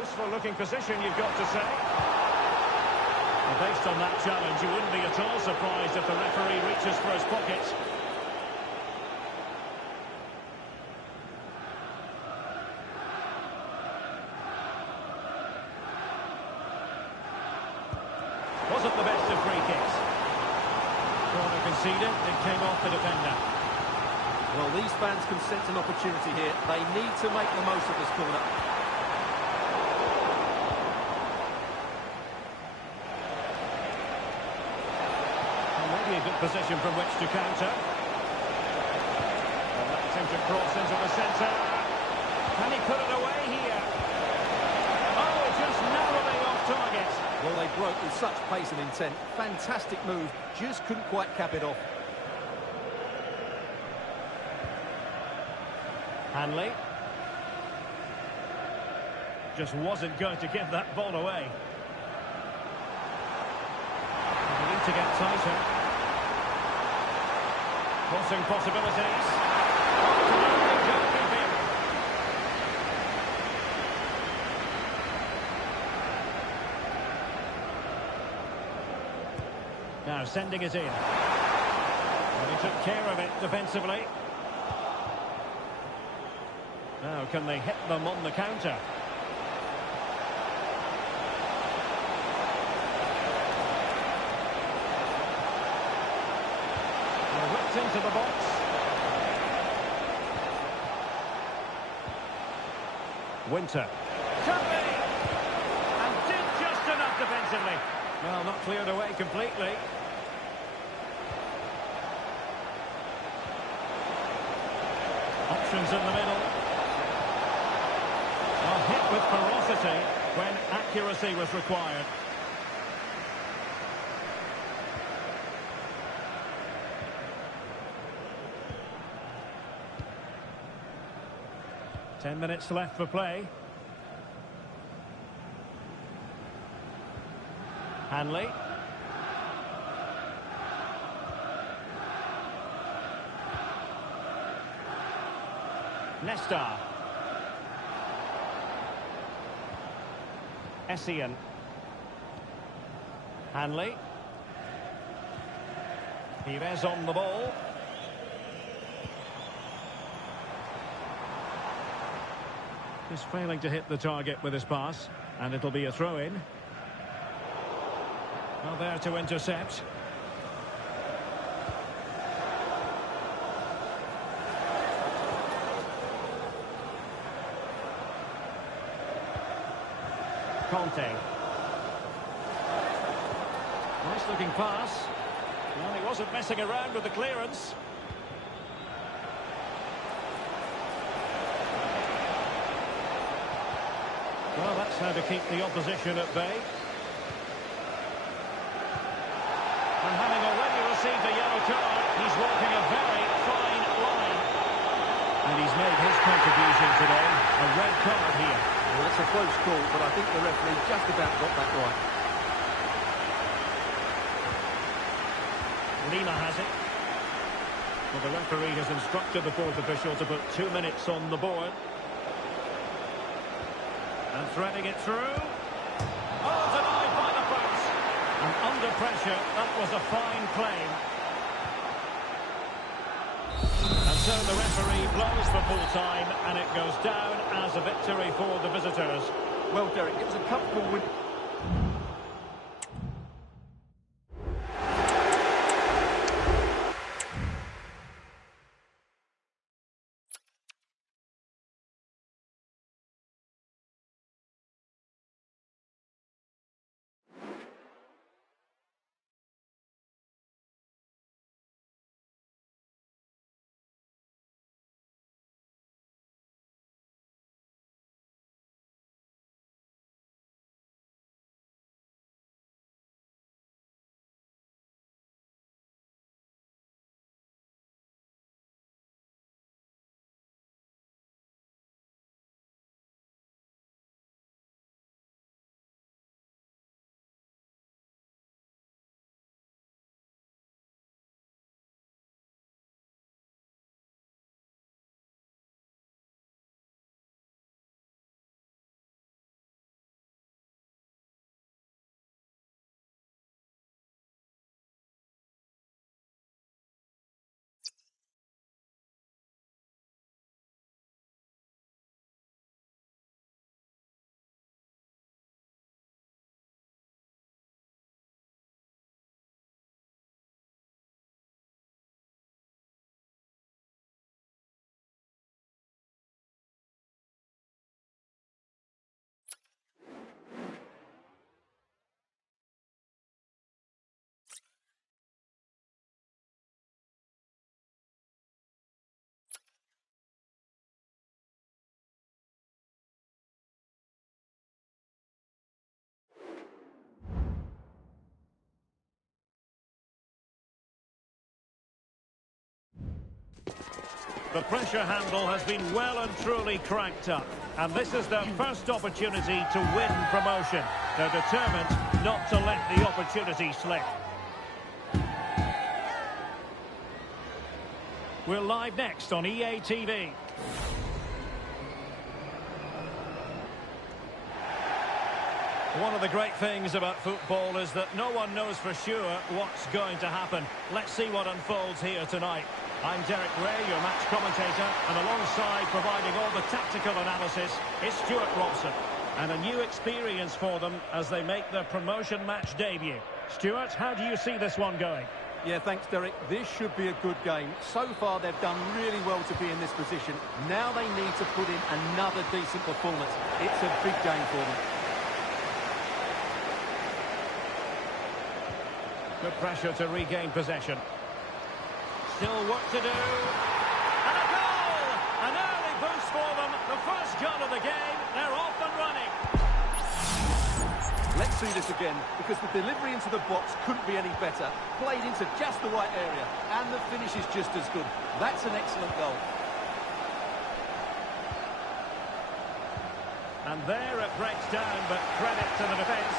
Useful looking position, you've got to say. Well, based on that challenge, you wouldn't be at all surprised if the referee reaches for his pocket. Wasn't the best of free kicks. Corner conceded, it came off the defender. Well, these fans can sense an opportunity here. They need to make the most of this corner. Maybe a good position from which to counter. And that's him to cross into the centre. Can he put it away here? Oh, just narrowly off target. Well, they broke with such pace and intent. Fantastic move. Just couldn't quite cap it off. Hanley. Just wasn't going to give that ball away. They need to get tighter. Crossing possibilities. Now sending it in. And he took care of it defensively. Now, can they hit them on the counter? Whipped into the box. Winter. Could be! And did just enough defensively. Well, not cleared away completely. Options in the middle. A hit with ferocity when accuracy was required. Ten minutes left for play. Hanley. Nesta. Essien. Hanley. Pires on the ball. He's failing to hit the target with his pass, and it'll be a throw-in. Well, there to intercept. Conte. Nice looking pass. Well, he wasn't messing around with the clearance. Well, that's how to keep the opposition at bay. And having already received a yellow card, he's walking a very fine line. And he's made his contribution today. A red card here. Well, it's a close call, but I think the referee just about got that right. Lima has it. Well, the referee has instructed the fourth official to put 2 minutes on the board. And threading it through. Oh, denied by the post. And under pressure, that was a fine claim. And so the referee blows for full time, and it goes down as a victory for the visitors. Well, Derek, it was a comfortable win. The pressure handle has been well and truly cranked up. And this is their first opportunity to win promotion. They're determined not to let the opportunity slip. We're live next on EA TV. One of the great things about football is that no one knows for sure what's going to happen. Let's see what unfolds here tonight. I'm Derek Ray, your match commentator, and alongside providing all the tactical analysis is Stuart Robson. And a new experience for them as they make their promotion match debut. Stuart, how do you see this one going? Yeah, thanks, Derek. This should be a good game. So far, they've done really well to be in this position. Now they need to put in another decent performance. It's a big game for them. Good pressure to regain possession. Still work to do. And a goal! An early boost for them. The first goal of the game. They're off and running. Let's see this again, because the delivery into the box couldn't be any better. Played into just the right area, and the finish is just as good. That's an excellent goal. And there it breaks down, but credit to the defence.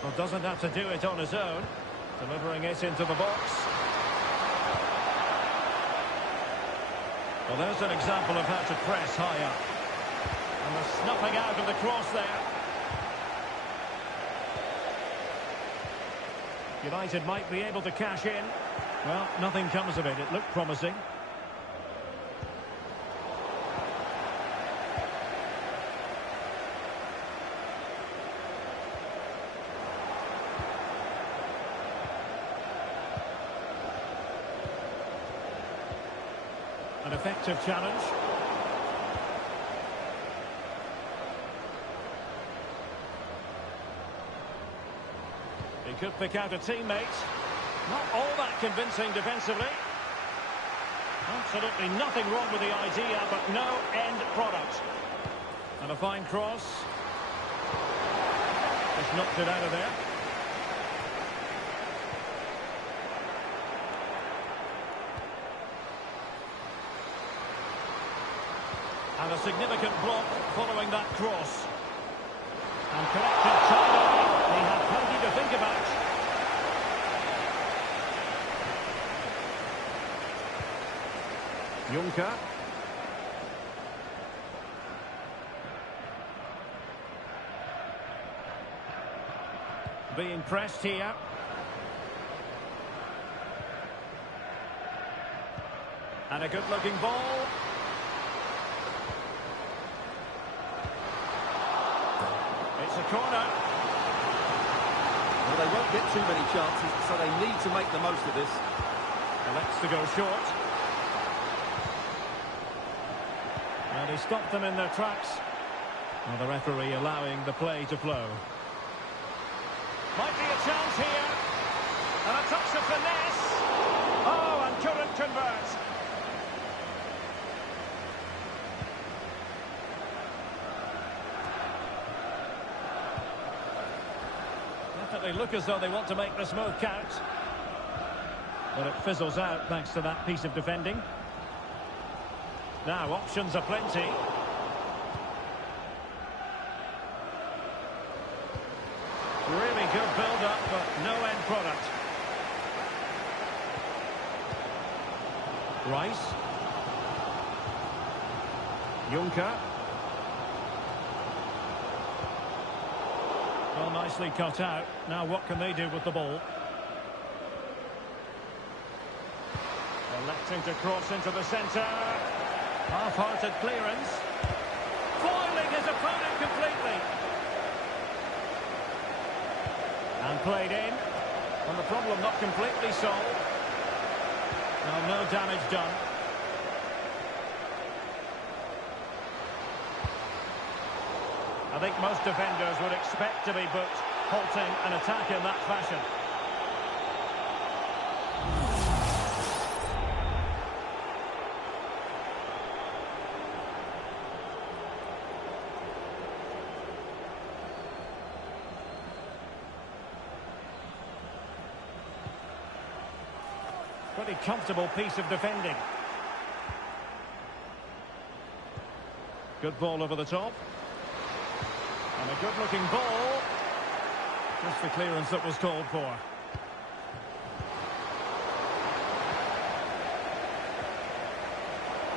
Well, doesn't have to do it on his own. Delivering it into the box. Well, there's an example of how to press high up. And the snuffing out of the cross there. United might be able to cash in. Well, nothing comes of it. It looked promising. An effective challenge. He could pick out a teammate. Not all that convincing defensively. Absolutely nothing wrong with the idea, but no end product. And a fine cross. Just knocked it out of there. And a significant block following that cross. And collected tidily. He had plenty to think about. Juncker. Being pressed here. And a good-looking ball. It's a corner. Well, they won't get too many chances, so they need to make the most of this. Elects to go short. And he stopped them in their tracks. Well, the referee allowing the play to flow. Might be a chance here. And a touch of finesse. Oh, and couldn't convert. Definitely look as though they want to make this move count. But it fizzles out thanks to that piece of defending. Now, options are plenty. Really good build-up, but no end product. Rice. Juncker. Well, nicely cut out. Now what can they do with the ball? Electing to cross into the centre. Half-hearted clearance. Foiling his opponent completely. And played in. And the problem not completely solved. Well, no damage done. I think most defenders would expect to be booked, halting an attack in that fashion. Pretty comfortable piece of defending. Good ball over the top. And a good-looking ball. Just the clearance that was called for.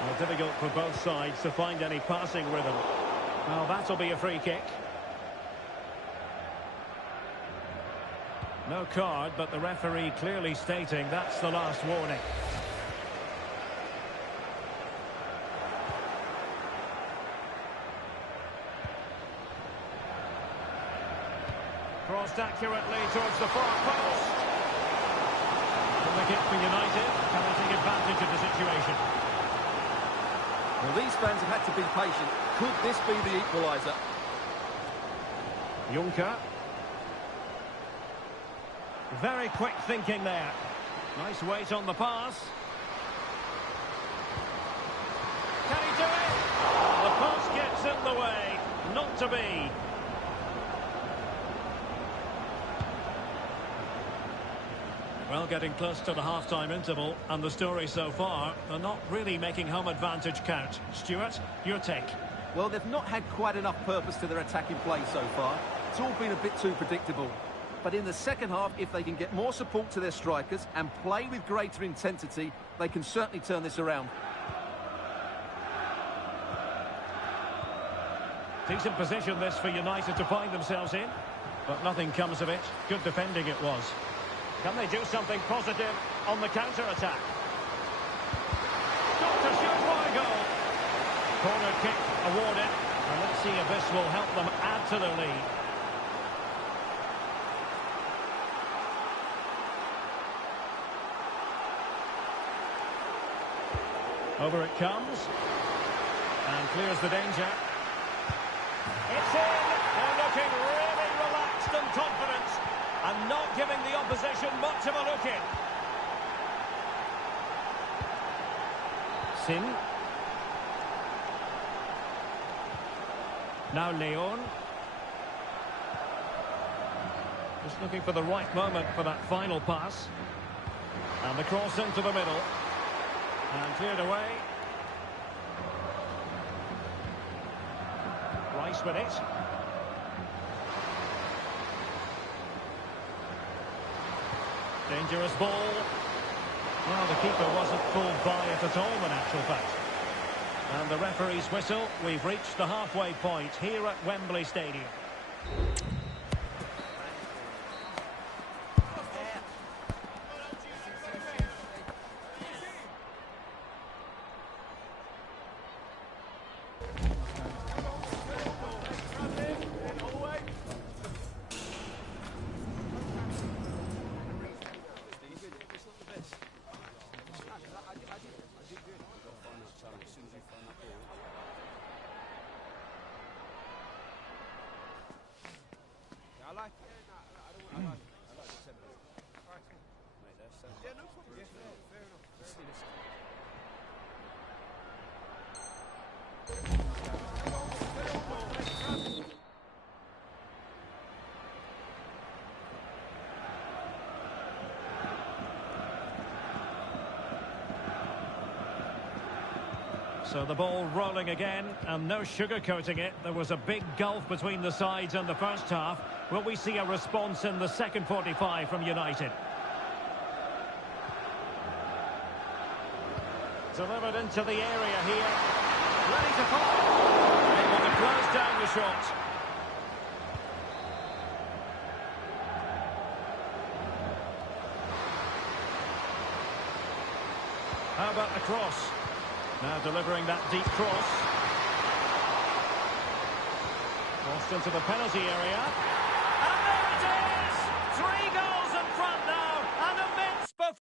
Well, difficult for both sides to find any passing rhythm. Well, that'll be a free kick. No card, but the referee clearly stating that's the last warning. Crossed accurately towards the far post. The kick for United, can they take advantage of the situation? Well, these fans have had to be patient. Could this be the equaliser? Juncker. Very quick thinking there. Nice weight on the pass. Can he do it? The pass gets in the way. Not to be. Well, getting close to the half-time interval, and the story so far, they're not really making home advantage count. Stuart, your take? Well, they've not had quite enough purpose to their attacking play so far. It's all been a bit too predictable. But in the second half, if they can get more support to their strikers and play with greater intensity, they can certainly turn this around. Decent position this for United to find themselves in, but nothing comes of it. Good defending it was. Can they do something positive on the counter-attack? Got to shoot for a goal. Corner kick awarded. And let's see if this will help them add to their lead. Over it comes. And clears the danger. It's in. They're looking really relaxed and confident. And not giving the opposition much of a look in. Sin. Now Leon. Just looking for the right moment for that final pass. And the cross into the middle. And cleared away. Rice with it. Dangerous ball. Well, the keeper wasn't fooled by it at all, in actual fact. And the referee's whistle. We've reached the halfway point here at Wembley Stadium. So the ball rolling again, and no sugarcoating it. There was a big gulf between the sides in the first half. Will we see a response in the second 45 from United? Delivered into the area here. Ready to fire. Able to close down the shot. How about the cross? Now delivering that deep cross. Crossed into the penalty area. And there it is! 3 goals in front now. An immense performance.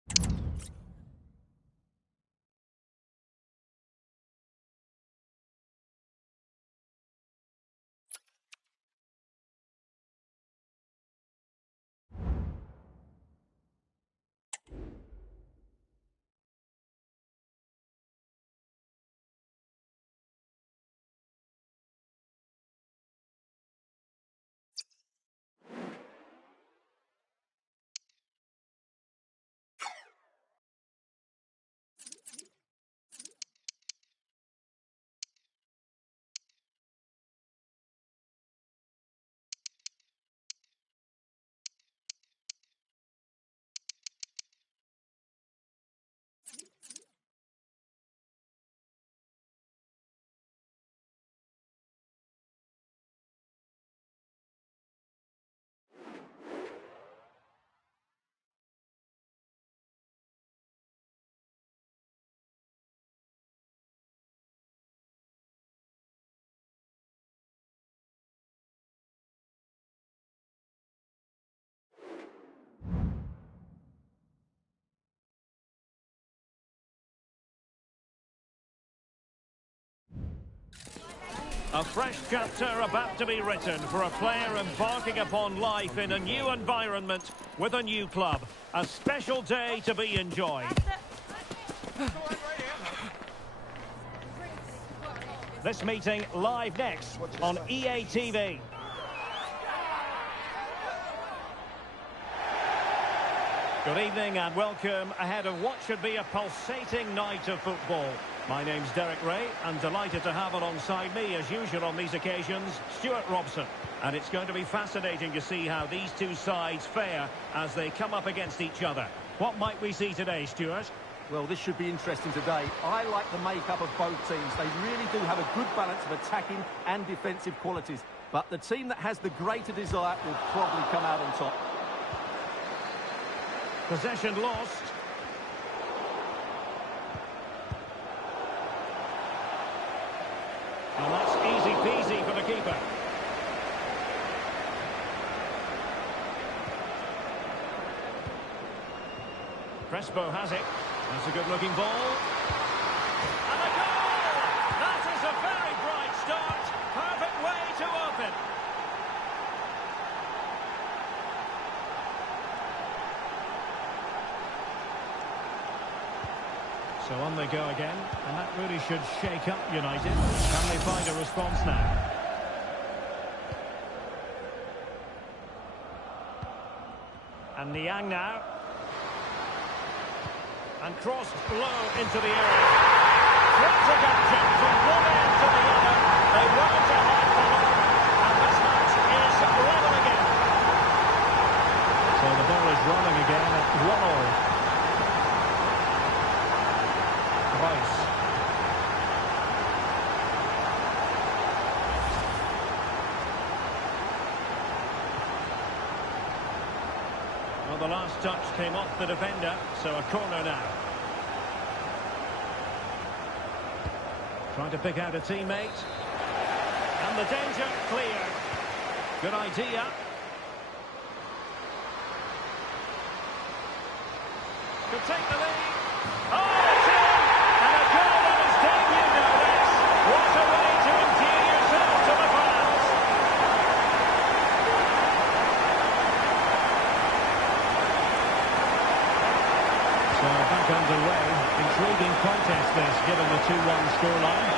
A fresh chapter about to be written for a player embarking upon life in a new environment with a new club. A special day to be enjoyed. This meeting live next on EA TV. Good evening and welcome ahead of what should be a pulsating night of football. My name's Derek Ray and delighted to have alongside me, as usual on these occasions, Stuart Robson. And it's going to be fascinating to see how these two sides fare as they come up against each other. What might we see today, Stuart? Well, this should be interesting today. I like the makeup of both teams. They really do have a good balance of attacking and defensive qualities. But the team that has the greater desire will probably come out on top. Possession lost. And that's easy peasy for the keeper. Crespo has it. That's a good-looking ball. And a goal! That is a very bright start. Perfect way to open. So on they go again, and that really should shake up United. Can they find a response now? And Niang now. And crossed low into the area. Terrific action from one end to the other. They weren't ahead for long, and this match is level again. So the ball is rolling again at 1-1. Rice. Well, the last touch came off the defender, so a corner now. Trying to pick out a teammate. And the danger cleared. Good idea. Could take the lead. Oh, it's in! And a goal on his debut, no less. What a way to endear yourself to the fans. So back underway. Intriguing contest this, given the 2-1 scoreline.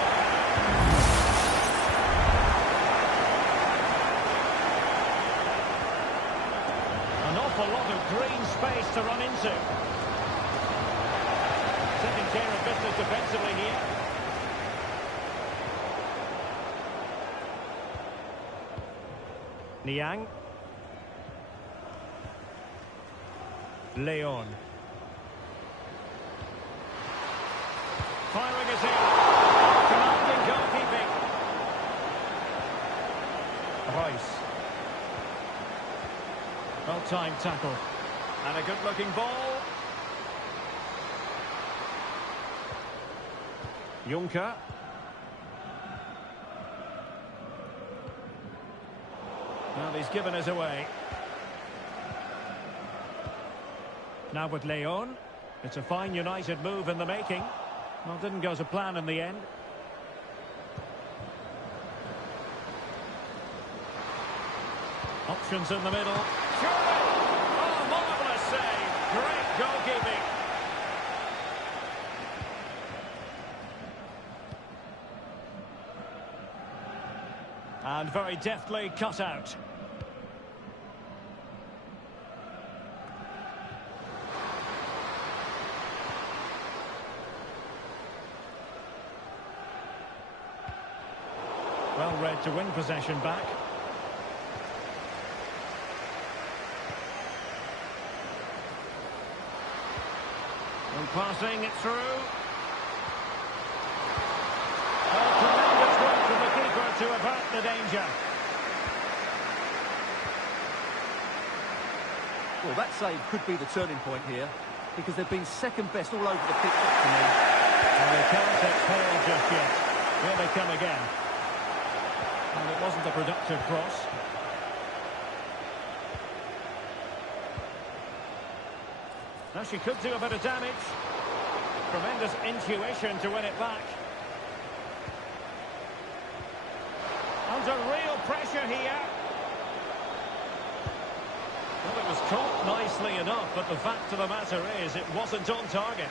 An awful lot of green space to run into. Taking care of business defensively here. Niang. Leon. Firing it in. Commanding goalkeeping. Rice. Well-timed tackle. And a good-looking ball. Juncker. Well, he's given us away. Now with Leon. It's a fine United move in the making. Well, didn't go to plan in the end. Options in the middle. Surely! Oh, marvellous save. Great goalkeeping. And very deftly cut out. Well read to win possession back. And passing it through. Oh, tremendous work from the keeper to avert the danger. Well, that save could be the turning point here, because they've been second best all over the pitch up to me. And they can't exhale just yet. Here they come again. And it wasn't a productive cross. Now she could do a bit of damage. Tremendous intuition to win it back. Under real pressure here. Well, it was caught nicely enough, but the fact of the matter is it wasn't on target.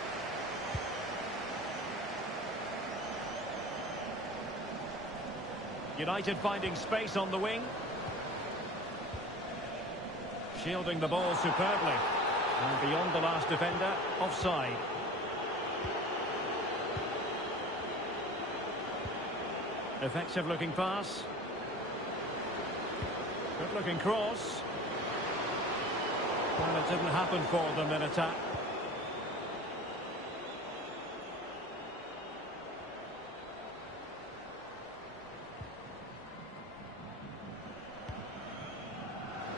United finding space on the wing. Shielding the ball superbly. And beyond the last defender, offside. Effective looking pass. Good looking cross. Well, it didn't happen for them in attack.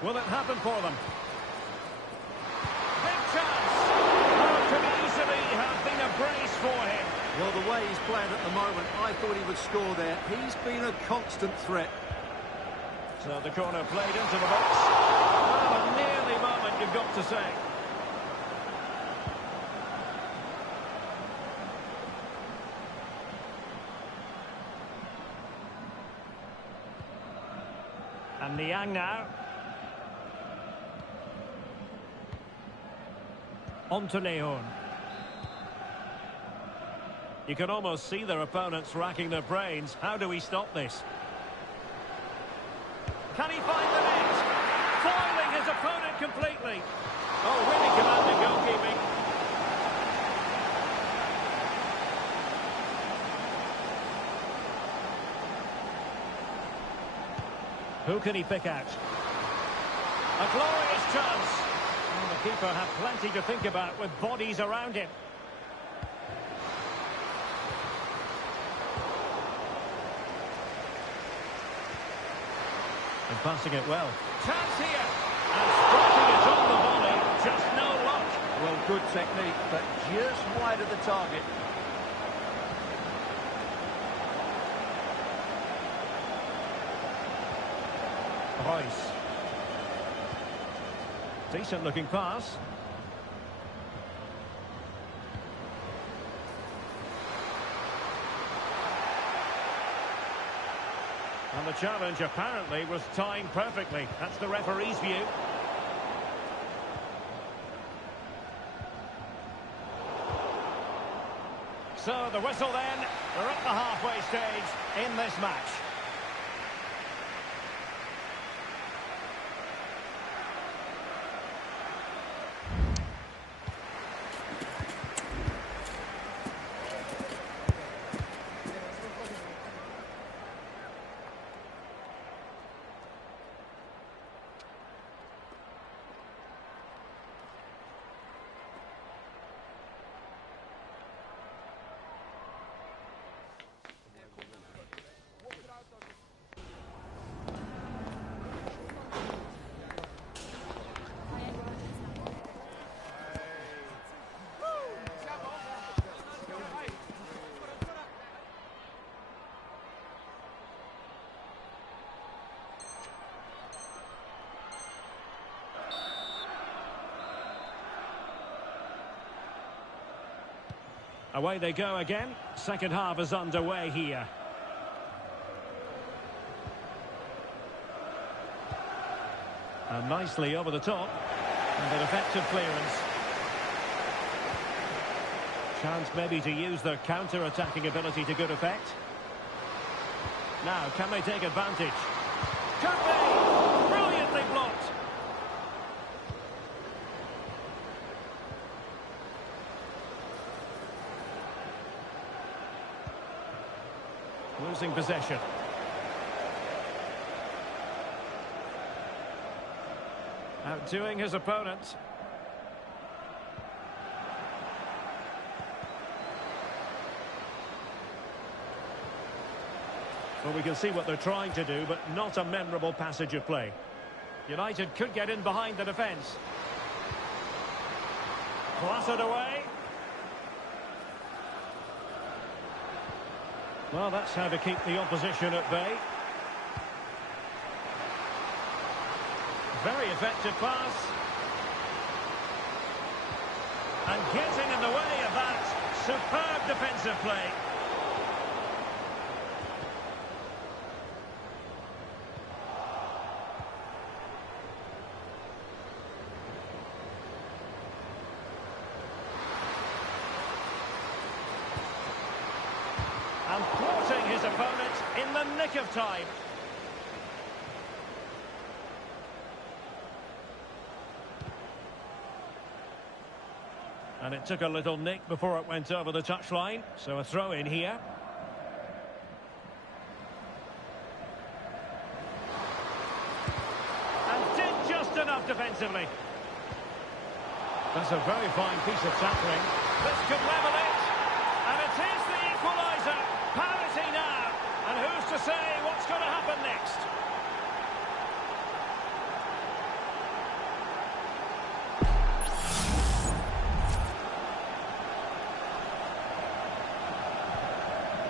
Will it happen for them? Big chance! Oh, could easily have been a brace for him. Well, the way he's playing at the moment, I thought he would score there. He's been a constant threat. So the corner played into the box. Well, a nearly moment, you've got to say. And Niang now. On to Leon. You can almost see their opponents racking their brains. How do we stop this? Can he find the net? Foiling his opponent completely. Oh, really commanding goalkeeping. Who can he pick out? A glorious chance. And the keeper had plenty to think about with bodies around him. And passing it well. Chance here. And striking it on the volley. Just no luck. Well, good technique, but just wide of the target. Royce. Decent looking pass. And the challenge apparently was timed perfectly. That's the referee's view. So the whistle then. We're at the halfway stage in this match. Away they go again. Second half is underway here. And nicely over the top. And an effective clearance. Chance maybe to use their counter-attacking ability to good effect. Now, can they take advantage? Could they? Brilliantly blocked. Losing possession. Outdoing his opponent. Well, we can see what they're trying to do, but not a memorable passage of play. United could get in behind the defence. Clattered away. Well, that's how to keep the opposition at bay. Very effective pass. And getting in the way of that. Superb defensive play. And thwarting his opponent in the nick of time. And it took a little nick before it went over the touchline. So a throw in here. And did just enough defensively. That's a very fine piece of tackling. This could level it. And it is the equaliser. Parity now. And who's to say what's going to happen next?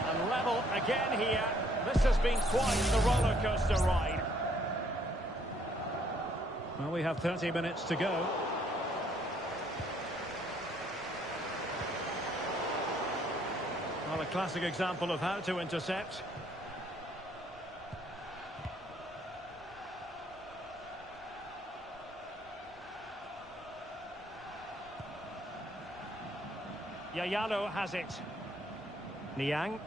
And level again here. This has been quite the roller coaster ride. Well, we have 30 minutes to go. Well, a classic example of how to intercept. Yayalo has it. Niang.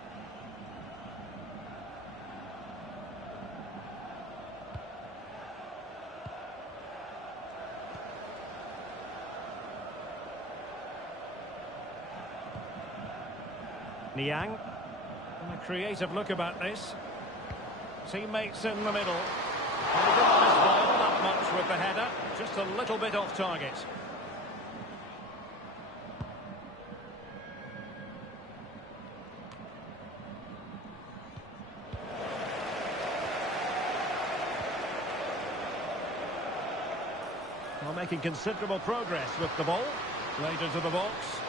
Niang. And a creative look about this. Teammates in the middle. And he didn't miss by all that much with the header. Just a little bit off target. Well, making considerable progress with the ball. Played into the box.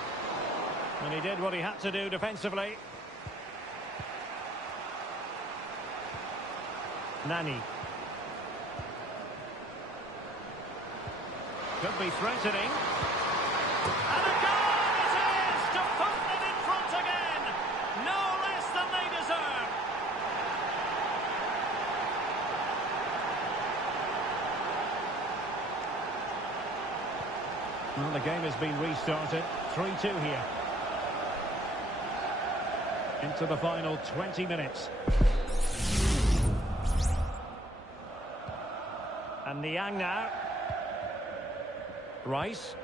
And he did what he had to do defensively. Nani. Could be threatening. And a goal it is! To put them in front again! No less than they deserve! Well, the game has been restarted. 3-2 here. Into the final 20 minutes. And Niang now. Rice.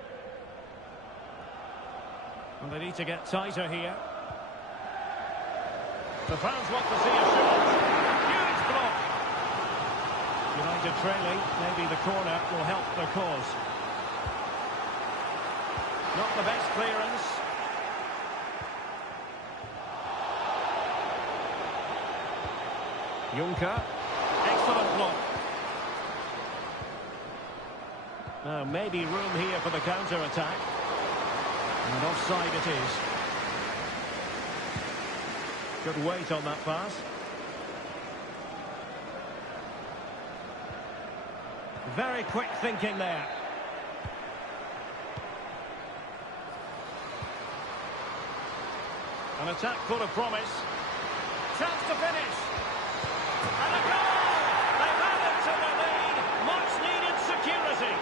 And they need to get tighter here. The fans want to see a shot. Huge block. United trailing. Maybe the corner will help their cause. Not the best clearance. Juncker. Excellent block. Now, maybe room here for the counter-attack. And offside it is. Good weight on that pass. Very quick thinking there. An attack full of promise. Chance to finish. And a goal! They've added to the lead. Much needed security.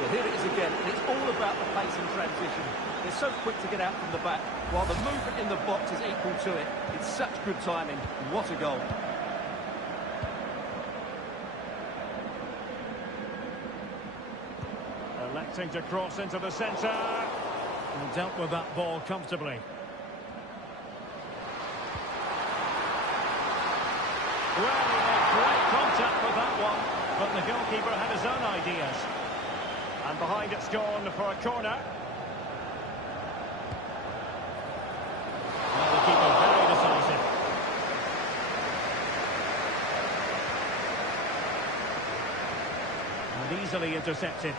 Well, here it is again, and it's all about the pace and transition. They're so quick to get out from the back, while the movement in the box is equal to it. It's such good timing. What a goal. Electing to cross into the centre. And dealt with that ball comfortably. Well, he made great contact with that one, but the goalkeeper had his own ideas. And behind it's gone for a corner. Well, the keeper very decisive. And easily intercepted.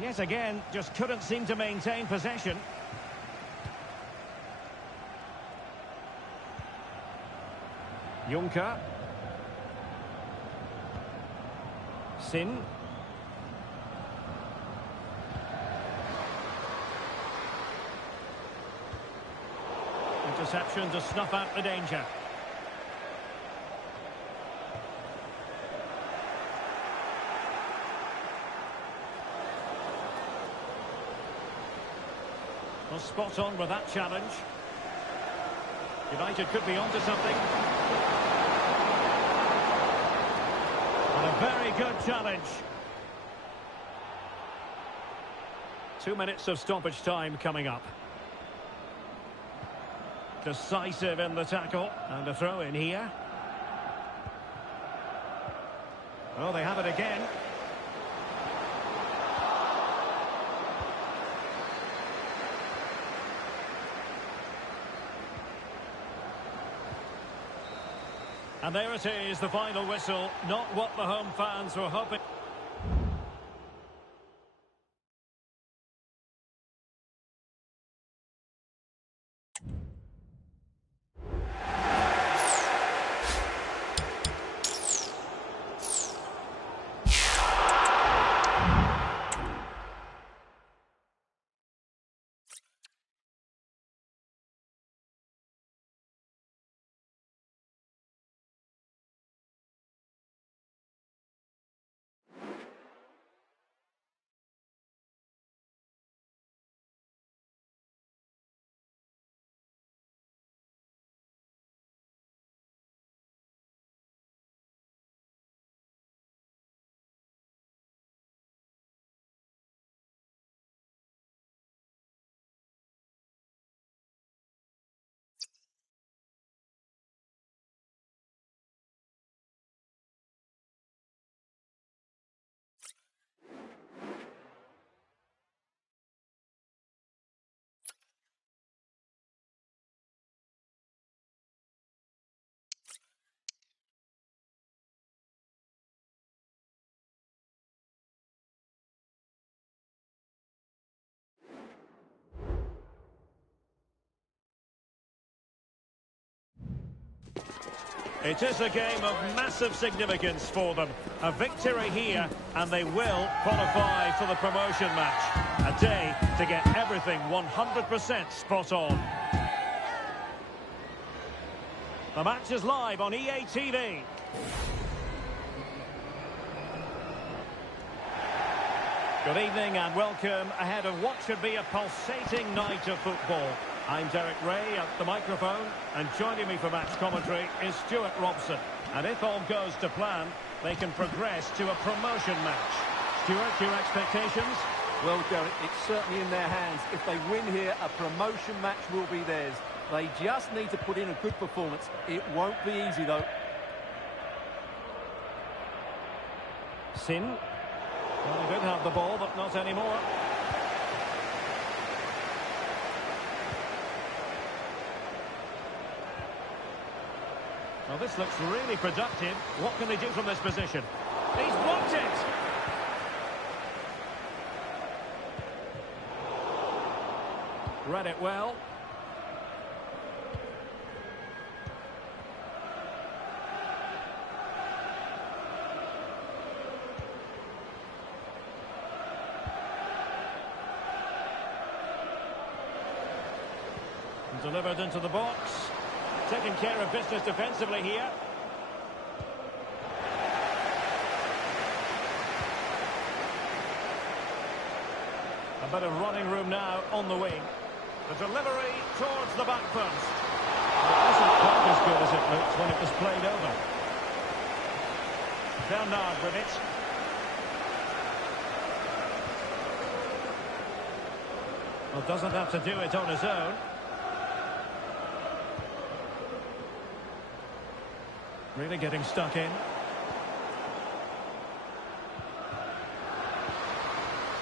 Yet again, just couldn't seem to maintain possession. Juncker. Sin. Interception to snuff out the danger. Well, spot on with that challenge. United could be onto something. And a very good challenge. 2 minutes of stoppage time coming up. Decisive in the tackle. And a throw in here. Oh, they have it again. And there it is, the final whistle. Not what the home fans were hoping. It is a game of massive significance for them. A victory here, and they will qualify for the promotion match. A day to get everything 100% spot on. The match is live on EA TV. Good evening and welcome ahead of what should be a pulsating night of football. I'm Derek Ray at the microphone, and joining me for match commentary is Stuart Robson. And if all goes to plan, they can progress to a promotion match. Stuart, your expectations? Well, Derek, it's certainly in their hands. If they win here, a promotion match will be theirs. They just need to put in a good performance. It won't be easy, though. Sin. Well, they did have the ball, but not anymore. Well, this looks really productive. What can they do from this position? He's blocked it! Read it well. And delivered into the box. Taking care of business defensively here. A bit of running room now on the wing. The delivery towards the back post. It wasn't quite as good as it looked when it was played over. Bernard with it. Well, doesn't have to do it on his own. Really getting stuck in.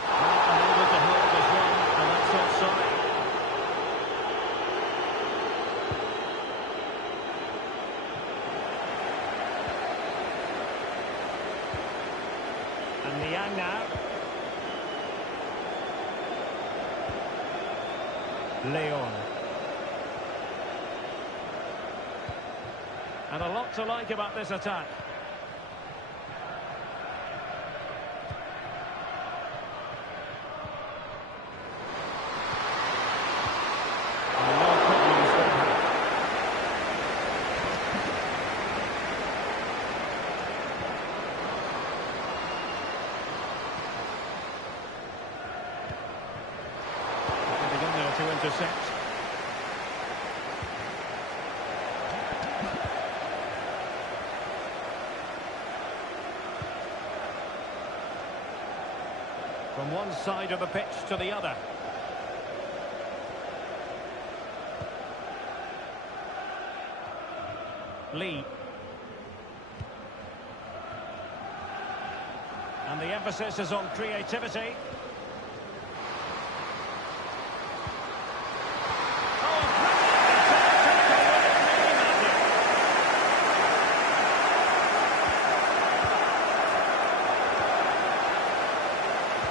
Unable to hold his run, and that's offside. And Niang now. Leon. And a lot to like about this attack. To intercept. From one side of the pitch to the other. Lee. And the emphasis is on creativity.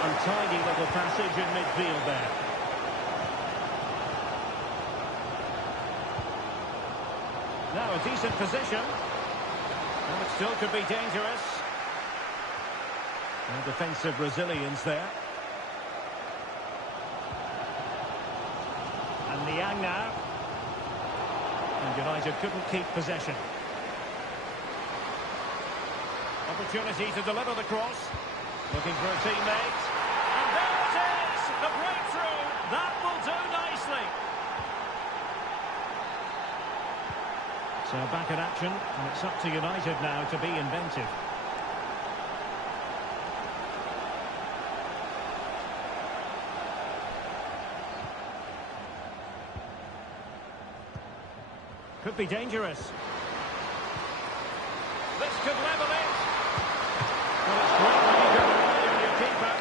Untidy little passage in midfield there. Now a decent position. And it still could be dangerous. And defensive resilience there. And Niang now. And United couldn't keep possession. Opportunity to deliver the cross. Looking for a teammate. And there it is! The breakthrough! That will do nicely. So back in action, and it's up to United now to be inventive. Could be dangerous. This could level it. Well, it's great when you can rely on your keeper.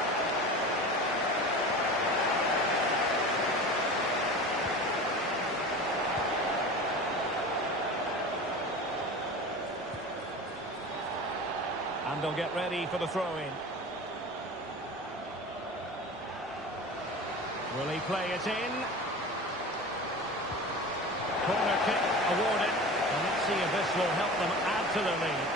And they'll get ready for the throw-in. Will he play it in? Corner kick awarded. And let's see if this will help them add to the lead.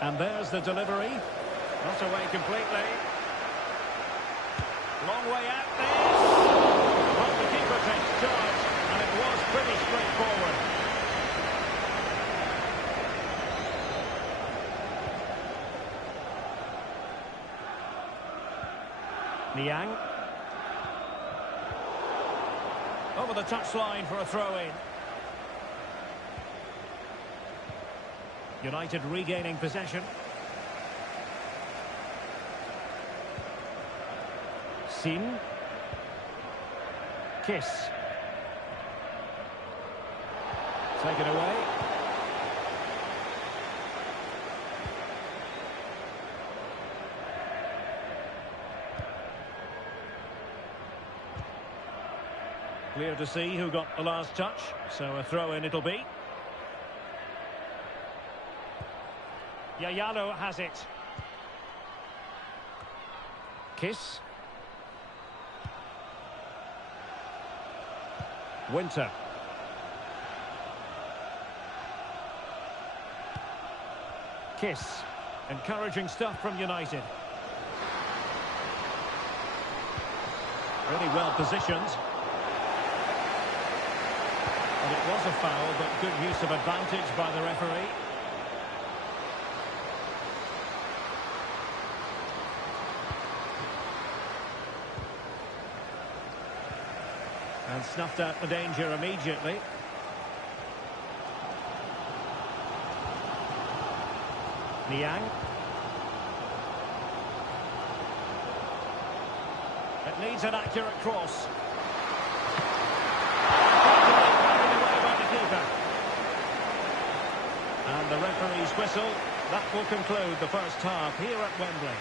And there's the delivery. Not away completely. Long way out this. Well, the keeper takes charge, and it was pretty straightforward. Niang. Over the touchline for a throw-in. United regaining possession. Sin. Kiss. Take it away. Clear to see who got the last touch, so a throw-in it'll be. Yayalo has it. Kiss. Winter. Kiss. Encouraging stuff from United. Really well positioned. And it was a foul, but good use of advantage by the referee. And snuffed out the danger immediately. Niang. It needs an accurate cross. And the referee's whistle. That will conclude the first half here at Wembley.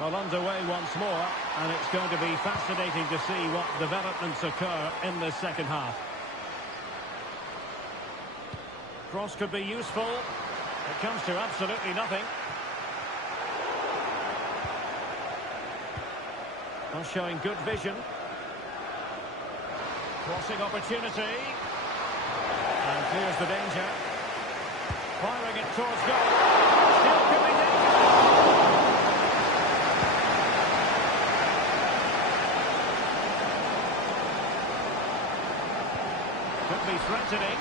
Well, underway once more, and it's going to be fascinating to see what developments occur in the second half. Cross could be useful. It comes to absolutely nothing. Well, showing good vision. Crossing opportunity. And clears the danger. Firing it towards goal. Still coming in. Could be threatening.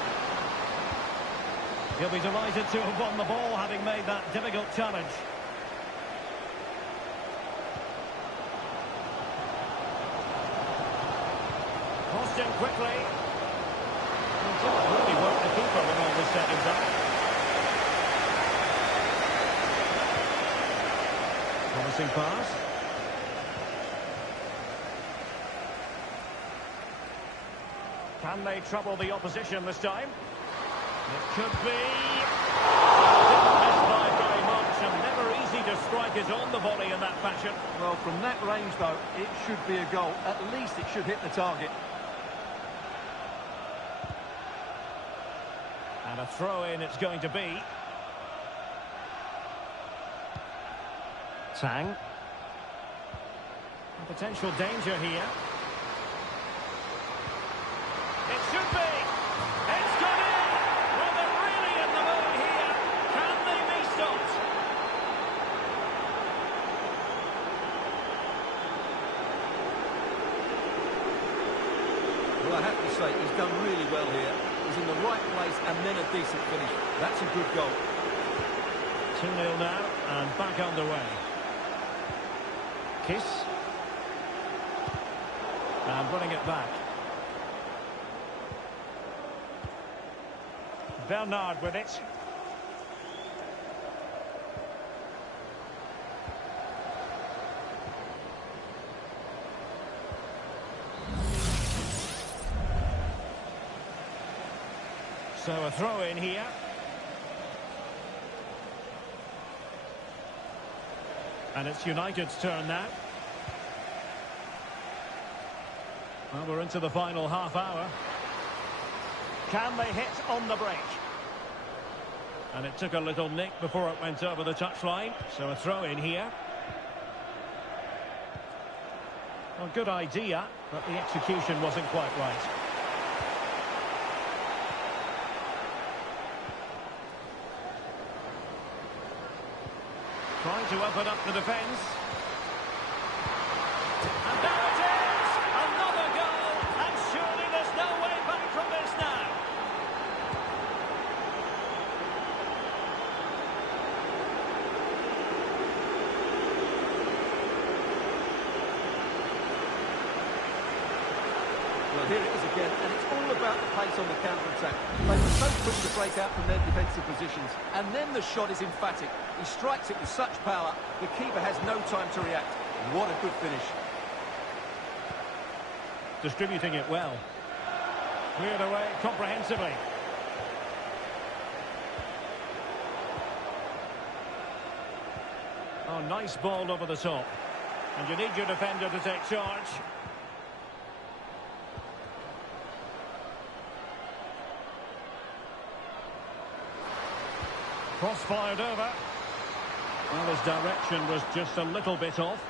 He'll be delighted to have won the ball, having made that difficult challenge. Crossed in quickly. It didn't really work the keeper when all was said and done. Promising pass. Can they trouble the opposition this time? It could be. Didn't miss by very much, and never easy to strike it on the volley in that fashion. Well, from that range, though, it should be a goal. At least it should hit the target. And a throw-in it's going to be. Tang. A potential danger here. It should be. It's gone in. Well, they're really in the mood here. Can they be stopped? Well, I have to say, he's done really well here. He's in the right place and then a decent finish. That's a good goal. 2-0 now, and back underway. Kiss. And running it back. Bernard with it. So a throw in here. And it's United's turn now. Well, we're into the final half hour. Can they hit on the break? And it took a little nick before it went over the touchline. So a throw in here. Well, good idea, but the execution wasn't quite right. Trying to open up the defence. And there it is! Another goal! And surely there's no way back from this now. Well, here it is again, and it's all about the pace on the counter-attack. They were so quick to break out from their defensive positions, and then the shot is emphatic. He strikes it with such power, the keeper has no time to react. What a good finish. Distributing it well. Cleared away comprehensively. Oh, nice ball over the top. And you need your defender to take charge. Cross fired over. Well, his direction was just a little bit off.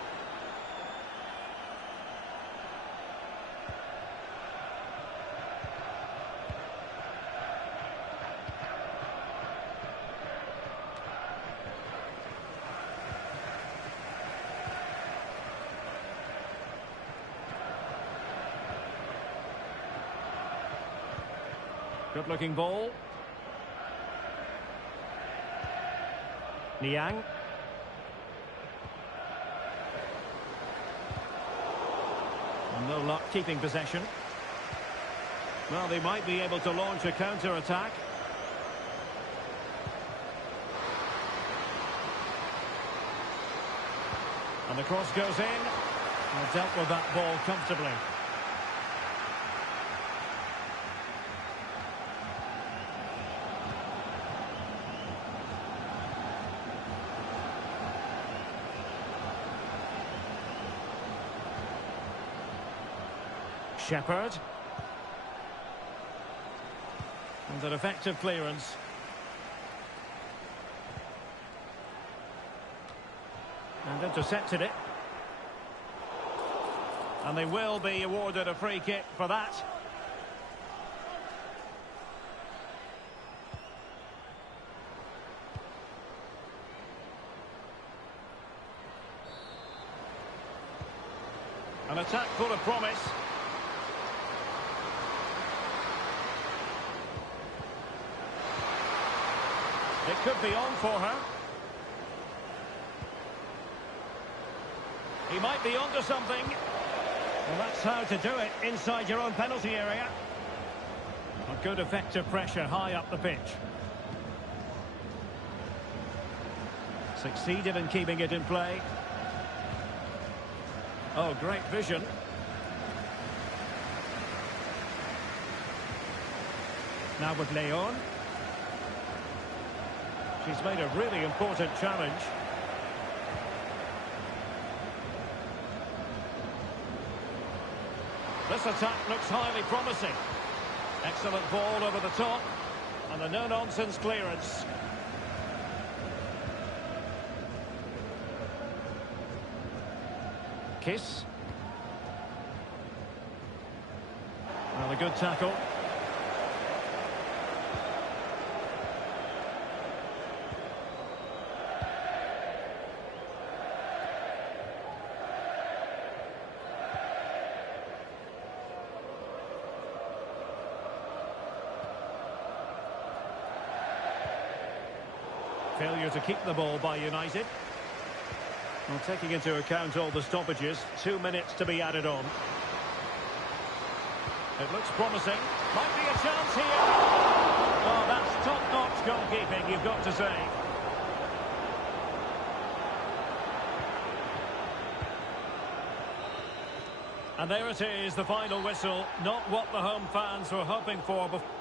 Good looking ball. Niang. No luck keeping possession. Well, they might be able to launch a counter-attack. And the cross goes in. And dealt with that ball comfortably. Shepherd. And an effective clearance. And intercepted it. And they will be awarded a free kick for that. An attack full of promise. It could be on for her. He might be onto something. Well, that's how to do it inside your own penalty area. A good effective pressure high up the pitch. Succeeded in keeping it in play. Oh, great vision. Now with Leon. She's made a really important challenge. This attack looks highly promising. Excellent ball over the top. And a no-nonsense clearance. Kiss. Well, a good tackle. Failure to keep the ball by United. Well, taking into account all the stoppages, 2 minutes to be added on. It looks promising. Might be a chance here. Oh, that's top-notch goalkeeping, you've got to say. And there it is, the final whistle. Not what the home fans were hoping for before.